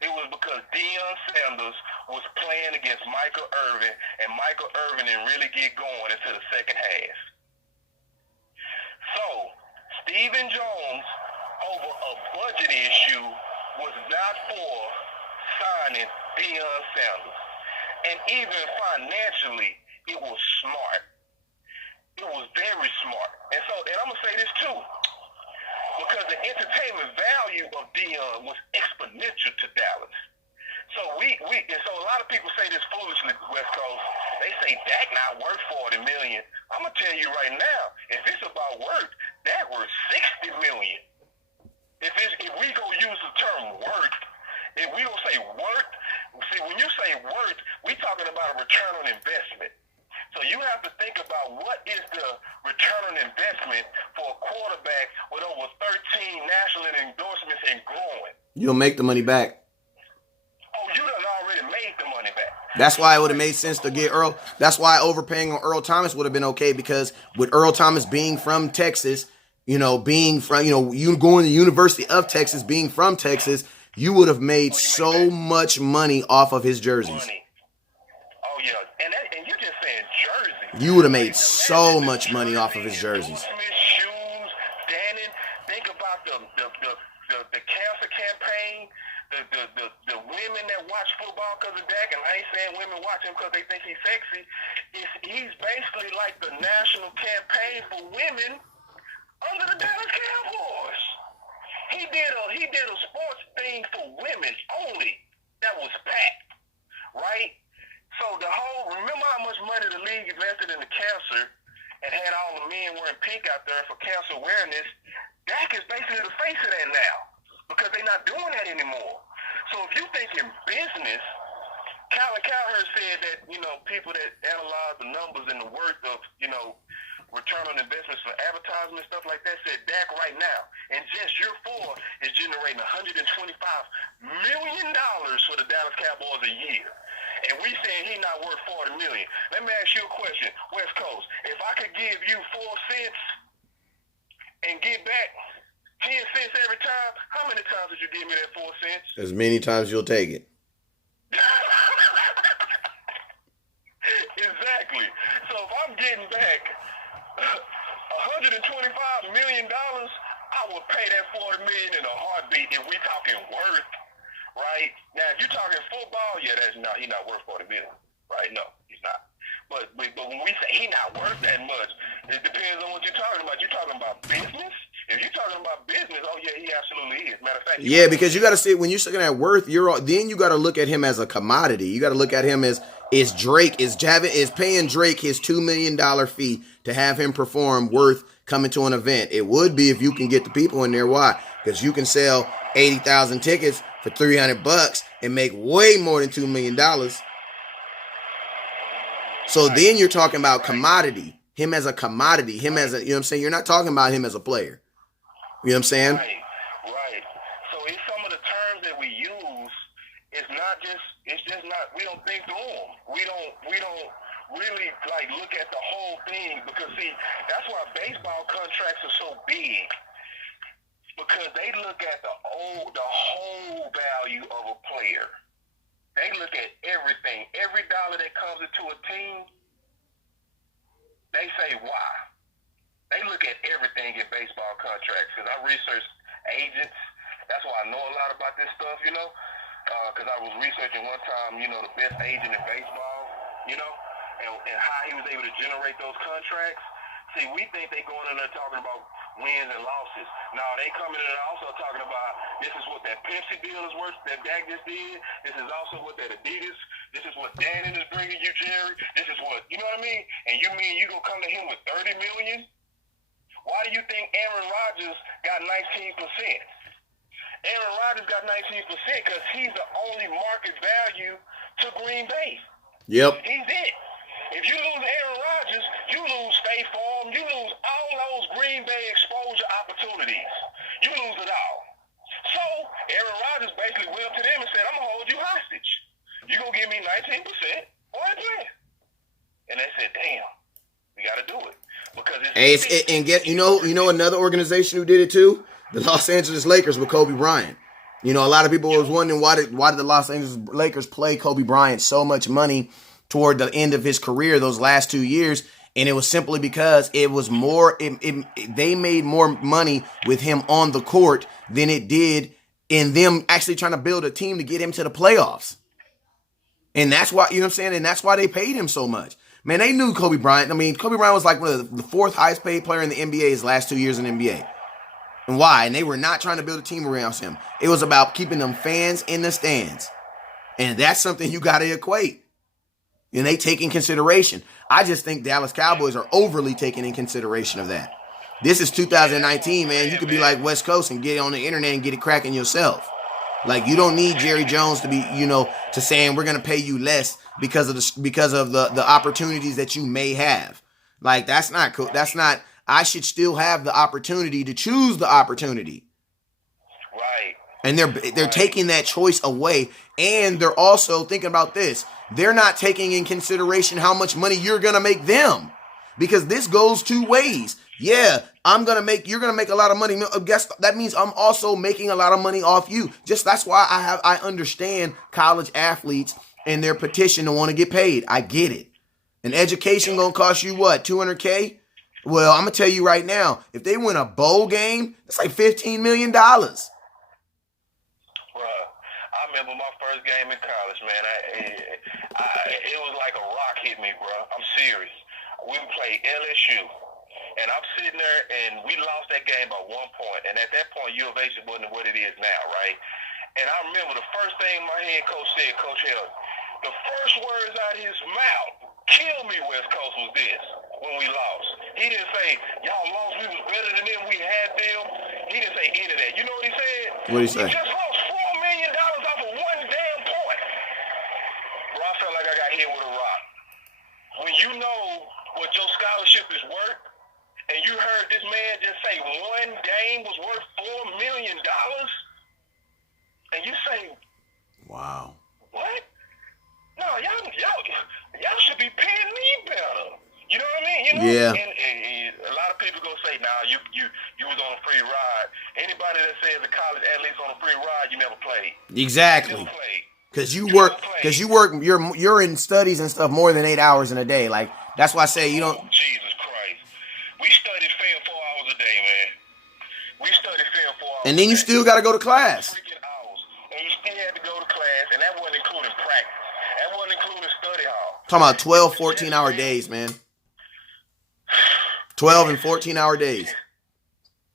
It was because Deion Sanders was playing against Michael Irvin, and Michael Irvin didn't really get going into the second half. So, Stephen Jones, over a budget issue, was not for signing Deion Sanders. And even financially, it was smart. It was very smart. And I'm going to say this too. Because the entertainment value of Deion was exponential to Dallas. So and so a lot of people say this foolishly, West Coast. They say Dak not worth $40 million. I'm gonna tell you right now, if it's about worth, Dak worth $60 million. If we go use the term worth, if we don't say worth, see when you say worth, we talking about a return on investment. So you have to think about what is the return on investment for a quarterback with over 13 national endorsements and growing. You'll make the money back. Oh, you done already made the money back. That's why it would have made sense to get Earl. That's why overpaying on Earl Thomas would have been okay, because with Earl Thomas being from Texas, you going to the University of Texas, being from Texas, you would have made so much money off of his jerseys. Money. Oh, yeah. And you're just saying jersey. You would have made so much money off of his jerseys. Shoes, Dannon. Think about the cancer campaign. The women that watch football because of Dak, and I ain't saying women watch him because they think he's sexy. He's basically like the national campaign for women under the Dallas Cowboys. He did a sports thing for women only that was packed, right? So remember how much money the league invested in the cancer and had all the men wearing pink out there for cancer awareness? Dak is basically the face of that now because they're not doing that anymore. So if you think in business, Colin Cowherd said that, people that analyze the numbers and the worth of, return on investments for advertising and stuff like that said Dak right now, and just year 4 is generating $125 million for the Dallas Cowboys a year. And we saying he's not worth $40 million. Let me ask you a question, West Coast. If I could give you 4 cents and get back 10 cents every time, how many times would you give me that 4 cents? As many times you'll take it. Exactly. So if I'm getting back $125 million, I would pay that $40 million in a heartbeat if we talking worth, right? Now, if you're talking football, yeah, he's not worth $40 million, right? No, he's not. But when we say he's not worth that much, it depends on what you're talking about. You're talking about business? If you're talking about business, oh yeah, he absolutely is. Matter of fact, yeah, because you got to see when you're looking at worth, then you got to look at him as a commodity. You got to look at him as Drake is paying Drake his $2 million fee to have him perform worth coming to an event. It would be if you can get the people in there. Why? Because you can sell 80,000 tickets for $300 and make way more than $2 million. So then you're talking about commodity. Him as a commodity. Him as a, you know what I'm saying? You're not talking about him as a player. You know what I'm saying? Right. So it's some of the terms that we use. It's just not. We don't think through them. We don't really look at the whole thing because see, that's why baseball contracts are so big because they look at the whole value of a player. They look at everything. Every dollar that comes into a team, they say why. They look at everything in baseball contracts. Because I researched agents. That's why I know a lot about this stuff, because I was researching one time, the best agent in baseball, and how he was able to generate those contracts. See, we think they going in there talking about wins and losses. No, they coming in there also talking about this is what that Pepsi deal is worth that Dak just did. This is also what that Adidas. This is what Dannon is bringing you, Jerry. This is what, you know what I mean? And you mean you gonna come to him with $30 million? Why do you think Aaron Rodgers got 19%? Aaron Rodgers got 19% because he's the only market value to Green Bay. Yep. He's it. If you lose Aaron Rodgers, you lose State Farm, you lose all those Green Bay exposure opportunities. You lose it all. So Aaron Rodgers basically went up to them and said, I'm going to hold you hostage. You're going to give me 19% or I play. And they said, damn, we got to do it. Because another organization who did it too? The Los Angeles Lakers with Kobe Bryant. A lot of people was wondering why did the Los Angeles Lakers play Kobe Bryant so much money toward the end of his career those last 2 years, and it was simply because it was more. They made more money with him on the court than it did in them actually trying to build a team to get him to the playoffs. And that's why, you know what I'm saying? And that's why they paid him so much. Man, they knew Kobe Bryant. I mean, Kobe Bryant was like one of the 4th highest paid player in the NBA his last 2 years in the NBA. And why? And they were not trying to build a team around him. It was about keeping them fans in the stands. And that's something you got to equate. And they take in consideration. I just think Dallas Cowboys are overly taking in consideration of that. This is 2019, man. You could be like West Coast and get on the internet and get it cracking yourself. Like, you don't need Jerry Jones to be, to saying we're going to pay you less because of the opportunities that you may have. Like, that's not cool. That's not, I should still have the opportunity to choose the opportunity. Right. And they're taking that choice away. And they're also thinking about this. They're not taking in consideration how much money you're going to make them. Because this goes 2 ways. Yeah, you're going to make a lot of money. Guess that means I'm also making a lot of money off you. Just that's why I understand college athletes and their petition to want to get paid. I get it. An education gonna cost you what, $200K? Well, I'm gonna tell you right now, if they win a bowl game, it's like $15 million. Bruh, I remember my first game in college, man. It was like a rock hit me, bro. I'm serious. We played LSU, and I'm sitting there, and we lost that game by 1 point. And at that point, U of H wasn't what it is now, right? And I remember the first thing my head coach said, Coach Hill, the first words out of his mouth, "Kill me, West Coast," was this when we lost. He didn't say, "Y'all lost, we was better than them, we had them." He didn't say any of that. You know what he said? What'd he say? We just lost $4 million off of one damn point. Bro, I felt like I got hit with a rock. When you know what your scholarship is worth, and you heard this man just say one game was worth $4 million, and you say, wow. what? No, y'all should be paying me better. You know what I mean? You know? Yeah. And a lot of people gonna say, "Nah, you was on a free ride." Anybody that says a college athlete's on a free ride, you never played. Exactly. You never played. Cause you work. You're in studies and stuff more than 8 hours in a day. Like that's why I say you don't. Oh, Jesus Christ, we studied film 4 hours a day, man. We studied film 4 hours. And then you still got to go to class. Freaking hours, and you still had to go to class, and that wasn't including practice. That wasn't including study hall. Talking about 12, 14-hour days, man. 12 and 14-hour days.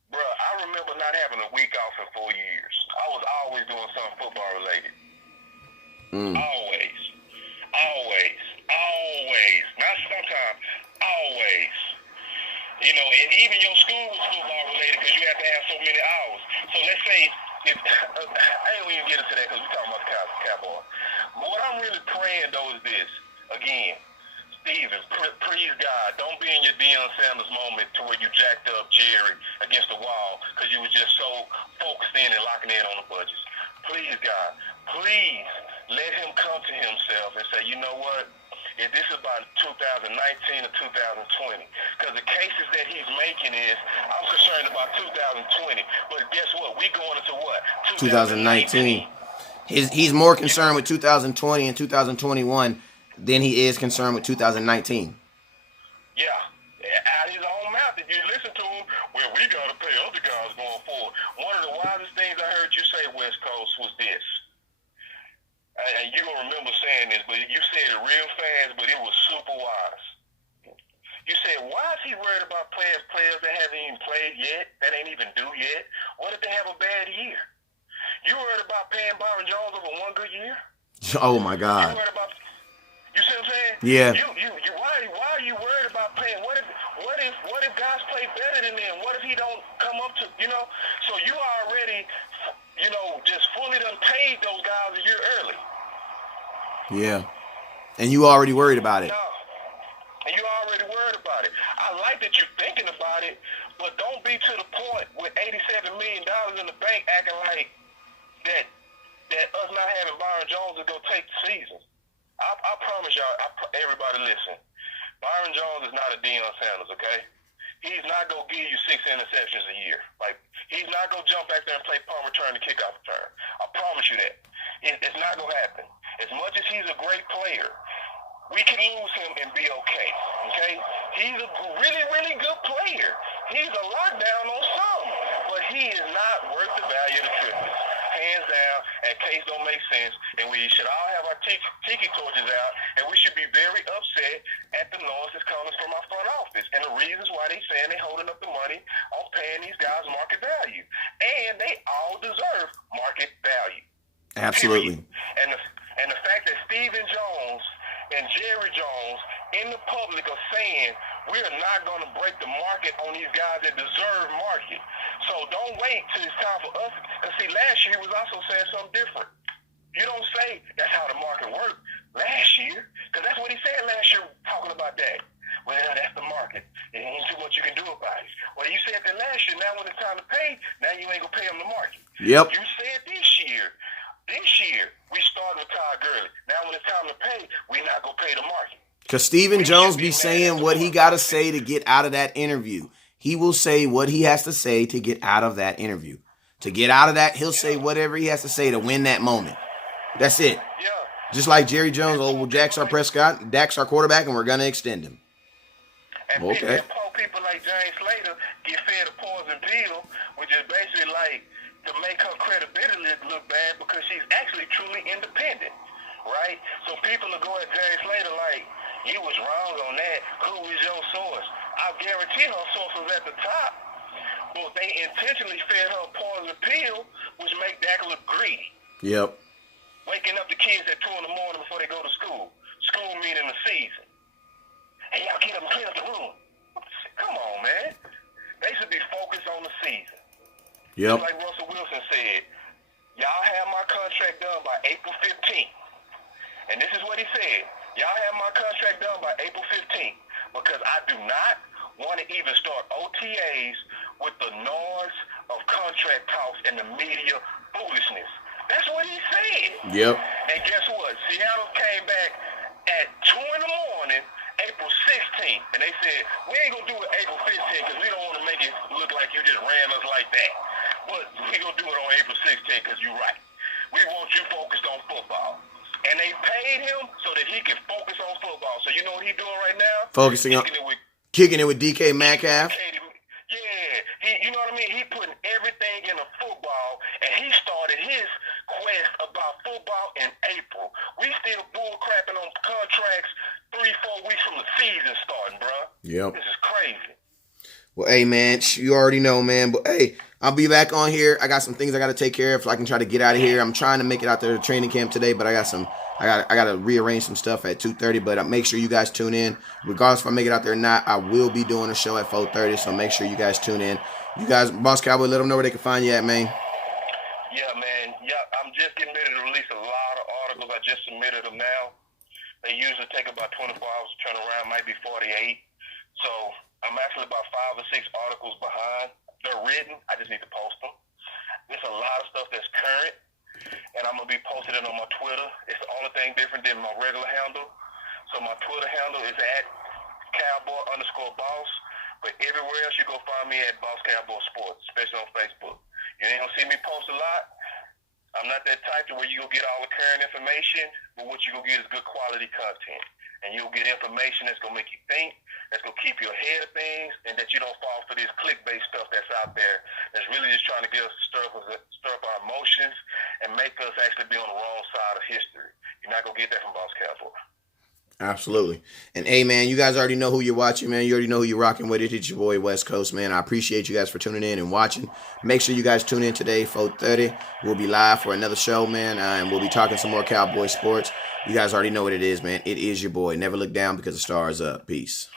Bro, I remember not having a week off in 4 years. I was always doing something football related. Always. Not sometimes. Always. You know, and even your school was football related because you have to have so many hours. So let's say, I ain't even get into that because we're talking about the Cowboy. But what I'm really praying though is this. Again, Steven, please God, don't be in your Deion Sanders moment to where you jacked up Jerry against the wall because you was just so focused in and locking in on the budgets. Please, God, please let him come to himself and say, you know what? If this is about 2019 or 2020, because the cases that he's making is, I'm concerned about 2020, but guess what? We going into what? 2019. He's more concerned with 2020 and 2021 than he is concerned with 2019. Yeah. Out his own mouth, if you listen to him, well, we got to pay other guys going forward. One of the wisest things I heard you say, West Coast, was this. And you're going to remember saying this, but you said it real fast, but it was super wise. You said, why is he worried about players that haven't even played yet, that ain't even due yet? What if they have a bad year? You worried about paying Byron Jones over one good year? Oh, my God. You worried about... You see what I'm saying? Yeah. Why are you worried about playing? What if guys play better than them? What if he don't come up to, you know? So you already, you know, just fully done paid those guys a year early. Yeah. And you already worried about it. No. And you already worried about it. I like that you're thinking about it, but don't be to the point with $87 million in the bank acting like that us not having Byron Jones is going to take the season. I promise y'all, everybody listen. Byron Jones is not a Deion Sanders, okay? He's not going to give you 6 interceptions a year. Like, he's not going to jump back there and play punt return and kickoff return. I promise you that. It's not going to happen. As much as he's a great player, we can lose him and be okay? He's a really, really good player. He's a lockdown on some, but he is not worth the value of the triplets. Hands down, and case don't make sense, and we should all have our tiki torches out, and we should be very upset at the noise that's coming from our front office, and the reasons why they saying they holding up the money on paying these guys market value, and they all deserve market value. Absolutely. Period. And the fact that Stephen Jones and Jerry Jones in the public are saying we're not going to break the market on these guys that deserve market. So don't wait till it's time for us. Because see, last year he was also saying something different. You don't say that's how the market worked last year. Because that's what he said last year talking about that. Well, that's the market. There ain't too much you can do about it. Well, you said that last year. Now when it's time to pay, now you ain't going to pay them the market. Yep. You said this year, we started with Todd Gurley. Now when it's time to pay, we not going to pay the market. Because Stephen Jones be saying what he got to say to get out of that interview. He will say what he has to say to get out of that interview. To get out of that, he'll say whatever he has to say to win that moment. That's it. Yeah. Just like Jerry Jones, oh, well, Dak's our Prescott, Dak's our quarterback, and we're going to extend him. Okay. And poor people like James Slater get fed a poison pill, which is basically like to make her credibility look bad because she's actually truly independent, right? So people will go at James Slater like, you was wrong on that. Who is your source? I guarantee her source was at the top, but they intentionally fed her a poison pill, which make Dak look greedy. Yep. Waking up the kids at 2 in the morning before they go to school. School meeting the season. Hey, y'all get up and clean up the room. Come on, man. They should be focused on the season. Yep. Just like Russell Wilson said, y'all have my contract done by April 15th. And this is what he said. Y'all have my contract done by April 15th because I do not want to even start OTAs with the noise of contract talks and the media foolishness. That's what he said. Yep. And guess what? Seattle came back at 2 in the morning, April 16th, and they said, we ain't going to do it April 15th because we don't want to make it look like you just ran us like that. But we going to do it on April 16th because you're right. We want you focused on football. And they paid him so that he can focus on football. So you know what he's doing right now? Kicking it with DK Metcalf. Yeah, you know what I mean? He putting everything into football, and he started his quest about football in April. We still bull crapping on contracts 3-4 weeks from the season starting, bro. Yep. This is crazy. Well, hey, man, you already know, man. But, hey, I'll be back on here. I got some things I got to take care of so I can try to get out of here. I'm trying to make it out there to training camp today, but I got to rearrange some stuff at 2:30. But make sure you guys tune in. Regardless if I make it out there or not, I will be doing a show at 4:30, so make sure you guys tune in. You guys, Boss Cowboy, let them know where they can find you at, man. Yeah, man. Yeah, I'm just getting ready to release a lot of articles. I just submitted them now. They usually take about 24 hours to turn around, might be 48. So I'm actually about 5 or 6 articles behind. They're written. I just need to post them. There's a lot of stuff that's current, and I'm going to be posting it on my Twitter. It's the only thing different than my regular handle. So my Twitter handle is at Cowboy_boss. But everywhere else you go find me at Boss Cowboy Sports, especially on Facebook. You ain't going to see me post a lot. I'm not that type to where you go get all the current information, but what you go get is good quality content. And you'll get information that's going to make you think, that's going to keep you ahead of things, and that you don't fall for this clickbait stuff that's out there that's really just trying to get us to stir up our emotions and make us actually be on the wrong side of history. You're not going to get that from Boss Cowboy. Absolutely. And, hey, man, you guys already know who you're watching, man. You already know who you're rocking with. It's your boy, West Coast, man. I appreciate you guys for tuning in and watching. Make sure you guys tune in today, 4:30. We'll be live for another show, man, and we'll be talking some more Cowboy sports. You guys already know what it is, man. It is your boy. Never look down because the star is up. Peace.